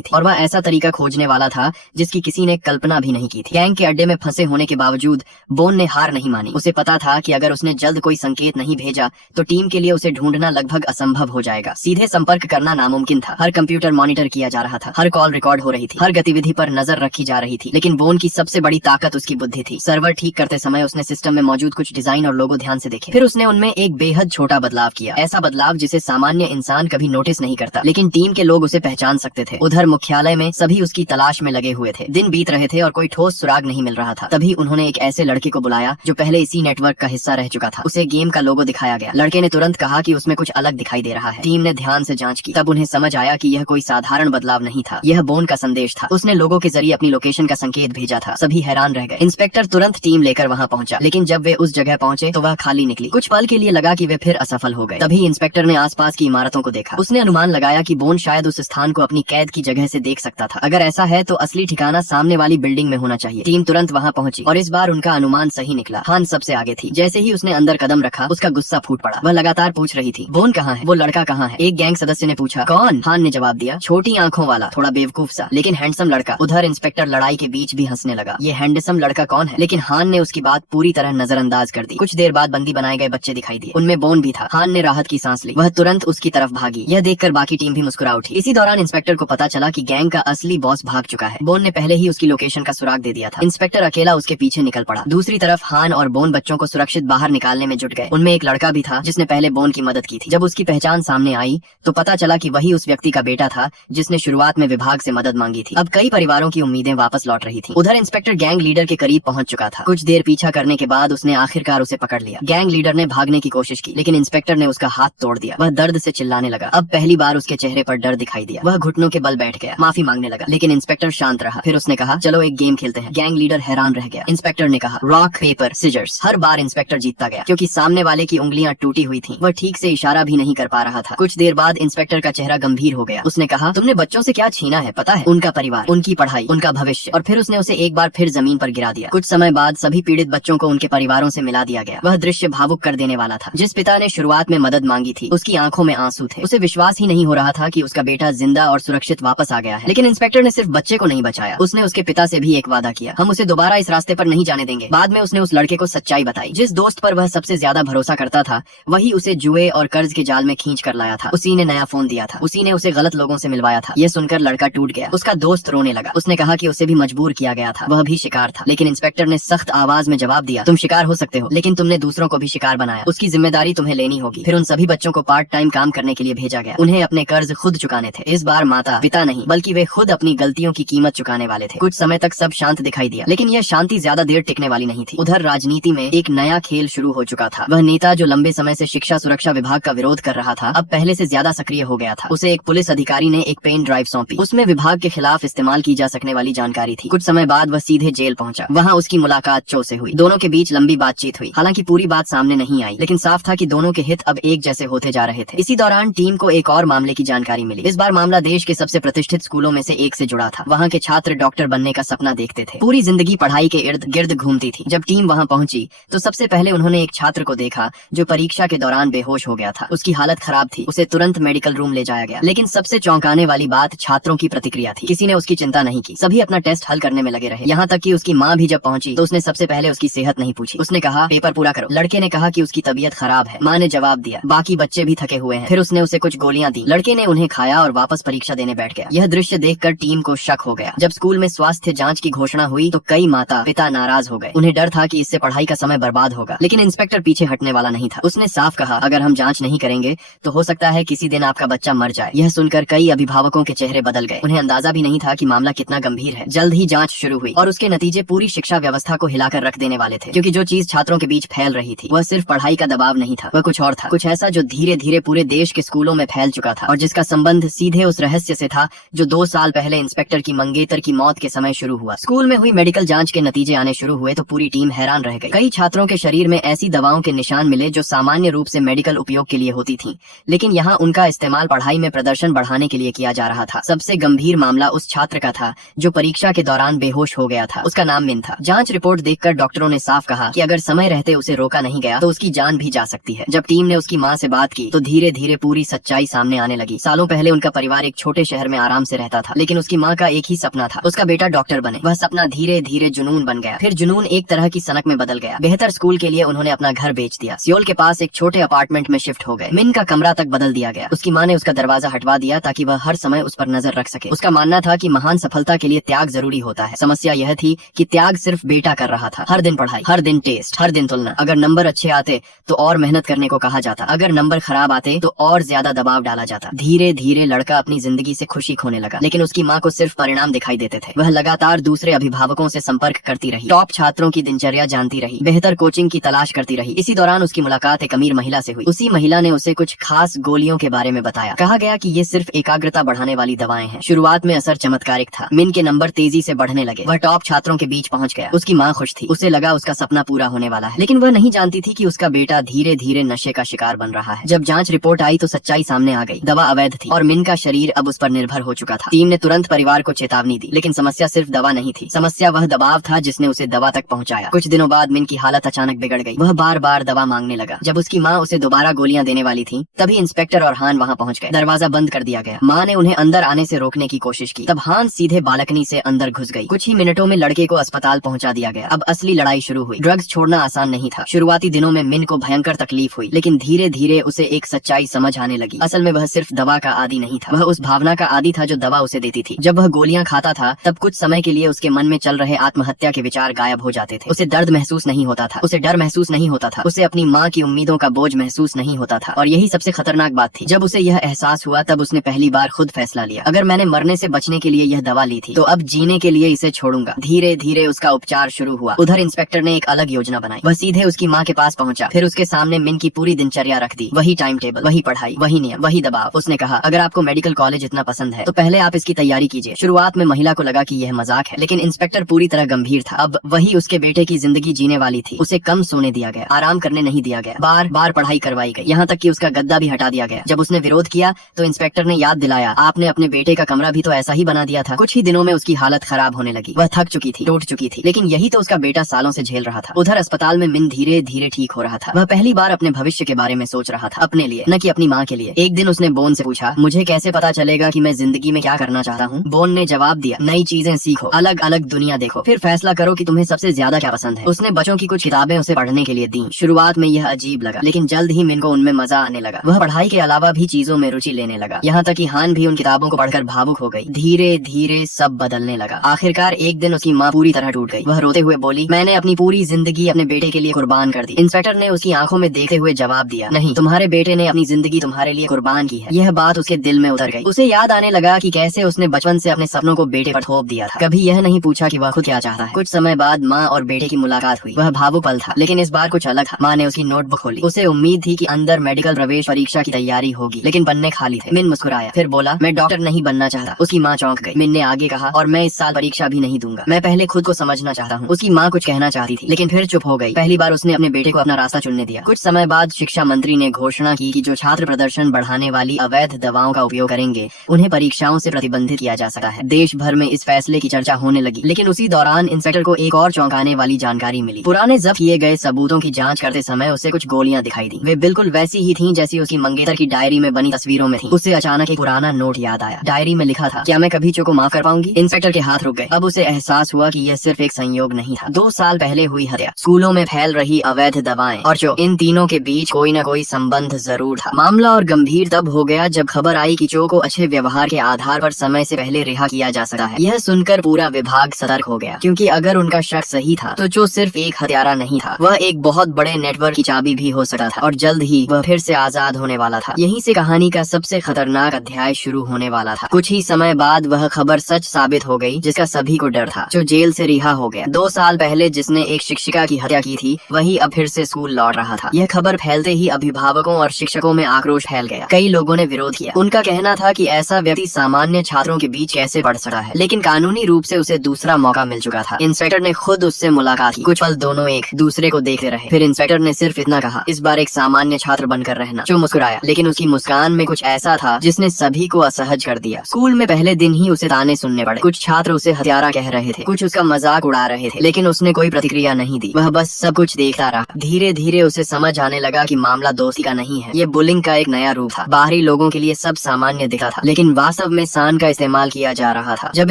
थी और वह ऐसा तरीका खोजने वाला था जिसकी किसी ने कल्पना भी नहीं की थी। गैंग के अड्डे में फंसे होने के बावजूद बोन ने हार नहीं मानी। उसे पता था कि अगर उसने जल्द कोई संकेत नहीं भेजा तो टीम के लिए उसे ढूंढना लगभग असंभव हो जाएगा। सीधे संपर्क करना नामुमकिन था। हर कंप्यूटर मॉनिटर किया जा रहा था। हर कॉल रिकॉर्ड हो रही थी। हर गतिविधि पर नजर रखी जा रही थी। लेकिन बोन की सबसे बड़ी ताकत उसकी बुद्धि थी। सर्वर ठीक करते समय उसने सिस्टम में मौजूद कुछ डिजाइन और लोगो ध्यान से देखे। फिर उसने उनमें एक बेहद छोटा बदलाव किया। ऐसा बदलाव जिसे सामान्य इंसान कभी नोटिस नहीं करता, लेकिन टीम के लोग उसे पहचान सकते थे। उधर मुख्यालय में सभी उसकी तलाश में लगे हुए थे। दिन बीत रहे थे और कोई ठोस सुराग नहीं मिल रहा था। तभी उन्होंने एक ऐसे लड़के को बुलाया जो पहले इसी नेटवर्क का हिस्सा रह चुका था। उसे गेम का लोगो दिखाया गया। लड़के ने तुरंत कहा कि उसमें कुछ अलग दिखाई दे रहा है। टीम ने ध्यान से जांच की। तब उन्हें समझ आया कि यह कोई साधारण बदलाव नहीं था। यह बोन का संदेश था। उसने लोगों के जरिए अपनी लोकेशन का संकेत भेजा था। सभी हैरान रह गए। इंस्पेक्टर तुरंत टीम लेकर वहाँ पहुंचा, लेकिन जब वे उस जगह पहुंचे तो वह खाली निकली। कुछ पल के लिए लगा कि वे फिर असफल हो गए। तभी इंस्पेक्टर ने आसपास की इमारतों को देखा। उसने अनुमान लगाया कि बोन शायद उस स्थान को अपनी कैद की जगह से देख सकता था। अगर ऐसा है तो असली ठिकाना सामने वाली बिल्डिंग में होना चाहिए। टीम तुरंत वहाँ पहुंची और इस बार उनका अनुमान सही निकला। हान सबसे आगे थी। जैसे ही उसने अंदर कदम रखा उसका गुस्सा फूट पड़ा। वह लगातार पूछ रही थी, बोन कहाँ है? वो लड़का कहाँ है? एक गैंग सदस्य ने पूछा। कौन? हान ने जवाब दिया, छोटी आंखों वाला, थोड़ा बेवकूफ सा लेकिन हैंडसम लड़का। उधर इंस्पेक्टर लड़ाई के बीच भी हंसने लगा। ये हैंडसम लड़का कौन है? लेकिन हान ने उसकी बात पूरी तरह नजरअंदाज कर दी। कुछ देर बाद बंदी बनाए गए बच्चे दिखाई दिए। उनमें बोन भी था। हान ने राहत की सांस ली। वह तुरंत उसकी तरफ भागी। यह देखकर बाकी टीम भी मुस्कुरा उठी। इसी दौरान इंस्पेक्टर को पता चला कि गैंग का असली बॉस भाग चुका है। बोन ने पहले ही उसकी लोकेशन का सुराग दे दिया था। इंस्पेक्टर अकेला उसके पीछे निकल पड़ा। दूसरी तरफ हान और बोन बच्चों को सुरक्षित बाहर निकालने में जुट गए। उनमें एक लड़का भी था जिसने पहले बोन की मदद की थी। जब उसकी पहचान सामने आई तो पता चला कि वही उस व्यक्ति का बेटा था जिसने शुरुआत में विभाग से मदद मांगी थी। अब कई परिवारों की उम्मीदें वापस लौट रही थी। उधर इंस्पेक्टर गैंग लीडर के करीब पहुंच चुका था। कुछ देर पीछा करने के बाद उसने आखिरकार उसे पकड़ लिया। गैंग लीडर ने भागने की कोशिश की, लेकिन इंस्पेक्टर ने उसका हाथ तोड़ दिया। वह दर्द से चिल्लाने लगा। अब पहली बार उसके चेहरे पर डर दिखाई दिया। वह घुटनों के बल बैठ गया, माफी मांगने लगा, लेकिन इंस्पेक्टर शांत रहा। फिर उसने कहा, चलो एक गेम खेलते हैं। गैंग लीडर हैरान रह गया। इंस्पेक्टर ने कहा, रॉक पेपर सिजर्स। हर बार इंस्पेक्टर जीतता गया क्योंकि सामने वाले की उंगलियां टूटी हुई थीं। वह ठीक से इशारा भी नहीं कर पा रहा था। कुछ देर बाद इंस्पेक्टर का चेहरा गंभीर हो गया। उसने कहा, तुमने बच्चों से क्या छीना है पता है? उनका परिवार, उनकी पढ़ाई, उनका भविष्य। और फिर उसने उसे एक बार फिर जमीन पर गिरा दिया। कुछ समय बाद सभी पीड़ित बच्चों को उनके परिवारों से मिला दिया गया। वह दृश्य भावुक कर देने वाला था। जिस पिता ने शुरुआत में मदद मांगी थी उसकी आंखों में आंसू थे। उसे विश्वास ही नहीं हो रहा था कि उसका बेटा जिंदा और सुरक्षित वापस आ गया है। लेकिन इंस्पेक्टर ने सिर्फ बच्चे को नहीं बचाया, उसने उसके पिता से भी एक वादा किया, हम उसे दोबारा इस रास्ते पर नहीं जाने देंगे। बाद में उसने उस लड़के को सच्चाई बताई। जिस दोस्त पर वह सबसे ज्यादा भरोसा करता था वही उसे जुए और कर्ज के जाल में खींच कर लाया था। उसी ने नया फोन दिया था। उसी ने उसे गलत लोगों से मिलवाया था। ये सुनकर लड़का टूट गया। उसका दोस्त रोने लगा। उसने कहा कि उसे भी मजबूर किया गया था, वह भी शिकार था। लेकिन इंस्पेक्टर ने सख्त आवाज में जवाब दिया, तुम शिकार हो सकते हो लेकिन तुमने दूसरों को भी शिकार बनाया। उसकी जिम्मेदारी तुम्हें लेनी होगी। फिर उन सभी बच्चों को पार्ट टाइम काम करने के लिए भेजा गया। उन्हें अपने कर्ज खुद चुकाने थे। इस बार माता पिता नहीं बल्कि वे खुद अपनी गलतियों की कीमत चुकाने वाले थे। कुछ समय तक सब शांत दिखाई दिया, लेकिन यह शांति ज्यादा देर टिकने वाली नहीं थी। उधर राजनीति में एक नया खेल शुरू हो चुका था। वह नेता जो लंबे समय से शिक्षा सुरक्षा विभाग का विरोध कर रहा था अब पहले से ज्यादा सक्रिय हो गया था। उसे एक पुलिस अधिकारी ने एक पेन ड्राइव सौंपी। उसमें विभाग के खिलाफ इस्तेमाल की जा सकने वाली जानकारी थी। कुछ समय बाद वह सीधे जेल पहुंचा। वहां उसकी मुलाकात चो से हुई। दोनों के बीच लंबी बातचीत हुई। हालांकि पूरी बात सामने नहीं आई, लेकिन साफ था कि दोनों के हित अब एक जैसे होते जा रहे थे। इसी दौरान टीम को एक और मामले की जानकारी मिली। इस बार मामला देश के सबसे प्रतिष्ठित स्कूलों में से एक से जुड़ा था। वहाँ के छात्र डॉक्टर बनने का सपना देखते थे, पूरी जिंदगी पढ़ाई के इर्द गिर्द घूमती थी। जब टीम वहाँ पहुंची तो सबसे पहले उन्होंने एक छात्र को देखा जो परीक्षा के दौरान बेहोश हो गया था। उसकी हालत खराब थी, उसे तुरंत मेडिकल रूम ले जाया गया। लेकिन सबसे चौंकाने वाली बात छात्रों की प्रतिक्रिया थी। किसी ने उसकी चिंता नहीं की, सभी अपना टेस्ट हल करने में लगे रहे। यहाँ तक कि उसकी माँ भी जब पहुंची तो उसने सबसे पहले उसकी सेहत नहीं पूछी। उसने कहा पेपर पूरा करो। लड़के ने कहा कि उसकी तबीयत खराब है। माँ ने जवाब दिया बाकी बच्चे भी थके हुए हैं। फिर उसने उसे कुछ गोलियां दी। लड़के ने उन्हें खाया और वापस परीक्षा देने बैठ गया। यह दृश्य देखकर टीम को शक हो गया। जब स्कूल में स्वास्थ्य जांच की घोषणा हुई तो कई माता पिता नाराज हो गए। उन्हें डर था कि इससे पढ़ाई का समय बर्बाद होगा। लेकिन इंस्पेक्टर पीछे हटने वाला नहीं था। उसने साफ कहा अगर हम जांच नहीं करेंगे तो हो सकता है किसी दिन आपका बच्चा मर जाए। यह सुनकर कई अभिभावकों के चेहरे बदल गए। उन्हें अंदाजा भी नहीं था कि मामला कितना गंभीर है। जल्द ही जांच शुरू हुई और उसके नतीजे पूरी शिक्षा व्यवस्था को हिलाकर रख देने वाले थे। क्योंकि जो चीज छात्रों के बीच फैल रही थी वह सिर्फ पढ़ाई का दबाव नहीं था, वह कुछ और था। कुछ ऐसा जो धीरे धीरे पूरे देश के स्कूलों में फैल चुका था और जिसका संबंध सीधे उस रहस्य से था जो 2 साल पहले इंस्पेक्टर की मंगेतर की मौत के समय शुरू हुआ। स्कूल में हुई मेडिकल जांच के नतीजे आने शुरू हुए तो पूरी टीम हैरान रह गई। कई छात्रों के शरीर में ऐसी दवाओं के निशान मिले जो सामान्य रूप से मेडिकल उपयोग के लिए होती थी, लेकिन यहाँ उनका इस्तेमाल पढ़ाई में प्रदर्शन बढ़ाने के लिए किया जा रहा था। सबसे गंभीर मामला उस छात्र का था जो परीक्षा के दौरान बेहोश हो गया था। उसका नाम मिन था। जांच रिपोर्ट देखकर डॉक्टरों ने साफ कहा कि अगर समय रहते उसे रोका नहीं गया तो उसकी जान भी जा सकती है। जब टीम ने उसकी माँ से बात की तो धीरे धीरे पूरी सच्चाई सामने आने लगी। सालों पहले उनका परिवार एक छोटे शहर में आराम से रहता था, लेकिन उसकी माँ का एक ही सपना था, उसका बेटा डॉक्टर बने। वह सपना धीरे धीरे जुनून बन गया, फिर जुनून एक तरह की सनक में बदल गया। बेहतर स्कूल के लिए उन्होंने अपना घर बेच दिया, सियोल के पास एक छोटे अपार्टमेंट में शिफ्ट हो गए। मिन का कमरा तक बदल दिया गया। उसकी माँ ने उसका दरवाजा हटवा दिया ताकि वह हर समय उस पर नजर रख सके। उसका मानना था कि महान सफलता के लिए त्याग जरूरी होता है। समस्या यह थी कि त्याग सिर्फ बेटा कर रहा था। हर दिन पढ़ाई, हर दिन टेस्ट, हर दिन तुलना। अगर नंबर अच्छे आते तो और मेहनत करने को कहा जाता, अगर नंबर खराब आते तो और ज्यादा दबाव डाला जाता। धीरे धीरे लड़का अपनी जिंदगी से खुशी खोने लगा, लेकिन उसकी माँ को सिर्फ परिणाम दिखाई देते थे। वह लगातार दूसरे अभिभावकों से संपर्क करती रही, टॉप छात्रों की दिनचर्या जानती रही, बेहतर कोचिंग की तलाश करती रही। इसी दौरान उसकी मुलाकात एक अमीर महिला से हुई। उसी महिला ने उसे कुछ खास गोलियों के बारे में बताया। कहा गया कि ये सिर्फ एकाग्रता बढ़ाने वाली दवाएं हैं। शुरुआत में असर चमत्कारिक था। मिन के नंबर तेजी से बढ़ने लगे। वह टॉप छात्रों के बीच पहुंच गया। उसकी माँ खुश थी, उसे लगा उसका सपना पूरा होने वाला है। लेकिन वह नहीं जानती थी कि उसका बेटा धीरे धीरे नशे का शिकार बन रहा है। जब जांच रिपोर्ट आई तो सच्चाई सामने आ गई। दवा अवैध थी और मिन का शरीर अब उस पर निर्भर हो चुका था। टीम ने तुरंत परिवार को चेतावनी दी, लेकिन समस्या सिर्फ दवा नहीं थी। समस्या वह दबाव था जिसने उसे दवा तक पहुंचाया। कुछ दिनों बाद मिन की हालत अचानक बिगड़ गई। वह बार बार दवा मांगने लगा। जब उसकी माँ उसे दोबारा गोलियां देने वाली थी तभी इंस्पेक्टर और हान वहाँ पहुँच गए। दरवाजा बंद कर दिया गया। माँ ने उन्हें अंदर आने से रोकने की कोशिश की, तब हान सीधे बालकनी से अंदर घुस गई। कुछ ही मिनटों में लड़के को अस्पताल पहुंचा दिया गया। अब असली लड़ाई शुरू हुई। ड्रग्स छोड़ना आसान नहीं था। शुरुआती दिनों में मिन को भयंकर तकलीफ हुई, लेकिन धीरे धीरे उसे एक सच्चाई समझ आने लगी। असल में वह सिर्फ दवा का आदी नहीं था, वह उस भावना का आदी था जो दवा उसे देती थी। जब वह गोलियां खाता था तब कुछ समय के लिए उसके मन में चल रहे आत्महत्या के विचार गायब हो जाते थे। उसे दर्द महसूस नहीं होता था, उसे डर महसूस नहीं होता था, उसे अपनी माँ की उम्मीदों का बोझ महसूस नहीं होता था। और यही सबसे खतरनाक बात थी। जब उसे यह एहसास हुआ तब उसने पहली बार खुद फैसला लिया, अगर मैंने मरने से बचने के लिए यह दवा ली थी तो अब जीने के लिए इसे छोड़ूंगा। धीरे धीरे उसका उपचार शुरू हुआ। उधर इंस्पेक्टर ने एक अलग योजना बनाई। वह सीधे उसकी माँ के पास पहुंचा, फिर उसके सामने मिन की पूरी दिनचर्या रख दी। वही टाइम टेबल, वही पढ़ाई, वही नियम, वही दबाव। उसने कहा अगर आपको मेडिकल कॉलेज इतना पसंद है तो पहले आप इसकी तैयारी कीजिए। शुरुआत में महिला को लगा कि यह मजाक है, लेकिन इंस्पेक्टर पूरी तरह गंभीर था। अब वही उसके बेटे की जिंदगी जीने वाली थी। उसे कम सोने दिया गया, आराम करने नहीं दिया गया, बार बार पढ़ाई करवाई गई, यहाँ तक कि उसका गद्दा भी हटा दिया गया। जब उसने विरोध किया तो इंस्पेक्टर ने याद दिलाया, आपने अपने बेटे का कमरा भी तो ऐसा ही बना दिया था। कुछ ही दिनों में उसकी हालत खराब होने लगी। वह थक चुकी थी, टूट चुकी थी, लेकिन यही तो उसका बेटा सालों से झेल रहा था। उधर अस्पताल में मिन धीरे धीरे ठीक हो रहा था। वह पहली बार अपने भविष्य के बारे में सोच रहा था, अपने लिए न कि अपनी माँ के लिए। एक दिन उसने बोन से पूछा, मुझे कैसे पता चलेगा कि मैं जिंदगी में क्या करना चाहता हूँ? बोन ने जवाब दिया, नई चीजें सीखो, अलग अलग दुनिया देखो, फिर फैसला करो कि तुम्हें सबसे ज्यादा क्या पसंद है। उसने बच्चों की कुछ किताबें उसे पढ़ने के लिए दी। शुरुआत में यह अजीब लगा, लेकिन जल्द ही मिन को उनमें मजा आने लगा। वह पढ़ाई के अलावा भी चीजों में रुचि लेने लगा, यहाँ तक कि हान भी उन किताबों को पढ़कर भावुक हो गई। धीरे धीरे सब बदलने लगा। आखिरकार एक दिन उसकी माँ पूरी तरह टूट गई। वह रोते हुए बोली, मैंने अपनी पूरी जिंदगी अपने बेटे के लिए कुर्बान कर दी। इंस्पेक्टर ने उसकी आंखों में देखते हुए जवाब दिया, नहीं, तुम्हारे बेटे ने अपनी जिंदगी तुम्हारे लिए कुर्बान की है। यह बात उसके दिल में उतर गई। उसे याद आने लगा कि कैसे उसने बचपन से अपने सपनों को बेटे पर थोप दिया था। कभी यह नहीं पूछा कि वह खुद क्या चाहता है। कुछ समय बाद माँ और बेटे की मुलाकात हुई। वह भावुक पल था, लेकिन इस बार कुछ अलग था। माँ ने उसकी नोटबुक खोली। उसे उम्मीद थी कि अंदर मेडिकल प्रवेश परीक्षा की तैयारी होगी, लेकिन पन्ने खाली थे। मिन मुस्कुराया, फिर बोला, मैं डॉक्टर नहीं बनना चाहता। उसकी माँ चौंक गई। मिन ने आगे कहा, और मैं इस साल परीक्षा भी नहीं दूंगा, मैं पहले खुद को समझना चाहता हूँ। उसकी माँ कुछ कहना चाहती थी, लेकिन फिर चुप हो गई। पहली बार उसने अपने बेटे को अपना रास्ता चुनने दिया। दिया। कुछ समय बाद शिक्षा मंत्री ने घोषणा की कि जो छात्र प्रदर्शन बढ़ाने वाली अवैध दवाओं का उपयोग करेंगे उन्हें परीक्षाओं से प्रतिबंधित किया जा सकता है। देश भर में इस फैसले की चर्चा होने लगी, लेकिन उसी दौरान इंस्पेक्टर को एक और चौंकाने वाली जानकारी मिली। पुराने जब्त किए गए सबूतों की जांच करते समय उसे कुछ गोलियां दिखाई दी। वे बिल्कुल वैसी ही थीं जैसी उसकी मंगेतर की डायरी में बनी तस्वीरों में थी। उसे अचानक एक पुराना नोट याद आया। डायरी में लिखा था, क्या मैं कभी चो को माफ कर पाऊंगी? इंस्पेक्टर के हाथ रुक गए। अब उसे एहसास हुआ कि यह सिर्फ एक संयोग नहीं था। 2 साल पहले हुई हत्या, स्कूलों में फैल रही अवैध दवाएं और चो, इन तीनों के बीच कोई न कोई संबंध जरूर था। मामला और गंभीर तब हो गया जब खबर आई कि चो को अच्छे व्यवहार के आधार पर समय से पहले रिहा किया जा सकता है। यह सुनकर पूरा विभाग सतर्क हो गया, क्योंकि अगर उनका शक सही था तो चो सिर्फ एक हत्यारा नहीं था, वह एक बहुत बड़े नेटवर्क की चाबी भी हो सकता था और जल्द ही वह फिर से आजाद होने वाला था। यहीं से कहानी का सबसे खतरनाक अध्याय शुरू होने वाला था। कुछ ही समय बाद वह खबर सच साबित हो गई जिसका सभी को डर था। जो जेल से रिहा हो गया। 2 साल पहले जिसने एक शिक्षिका की हत्या की थी वही अब फिर से स्कूल लौट रहा था। यह खबर फैलते ही अभिभावकों और शिक्षकों में आक्रोश फैल गया। कई लोगों ने विरोध किया। उनका कहना था कि ऐसा व्यक्ति सामान्य छात्रों के बीच कैसे बढ़ सकता है, लेकिन कानूनी रूप से उसे दूसरा मौका मिल चुका था। इंस्पेक्टर ने खुद उससे मुलाकात की। कुछ पल दोनों एक दूसरे को देखते रहे। फिर इंस्पेक्टर ने सिर्फ इतना कहा, इस बार एक सामान्य छात्र बनकर रहना। जो मुस्कुराया, लेकिन उसकी मुस्कान में कुछ ऐसा था जिसने सभी को असहज कर दिया। स्कूल में पहले दिन ही उसे ताने सुनने पड़े। कुछ छात्र उसे हत्यारा कह रहे थे, कुछ उसका मजाक उड़ा रहे थे, लेकिन उसने कोई प्रतिक्रिया नहीं दी। वह बस सब कुछ देखता रहा। धीरे धीरे उसे समझ आने लगा कि मामला दोस्ती का नहीं है, ये बुलिंग का एक नया रूप था। बाहरी लोगों के लिए सब सामान्य दिखा था, लेकिन वास्तव में सान का इस्तेमाल किया जा रहा था। जब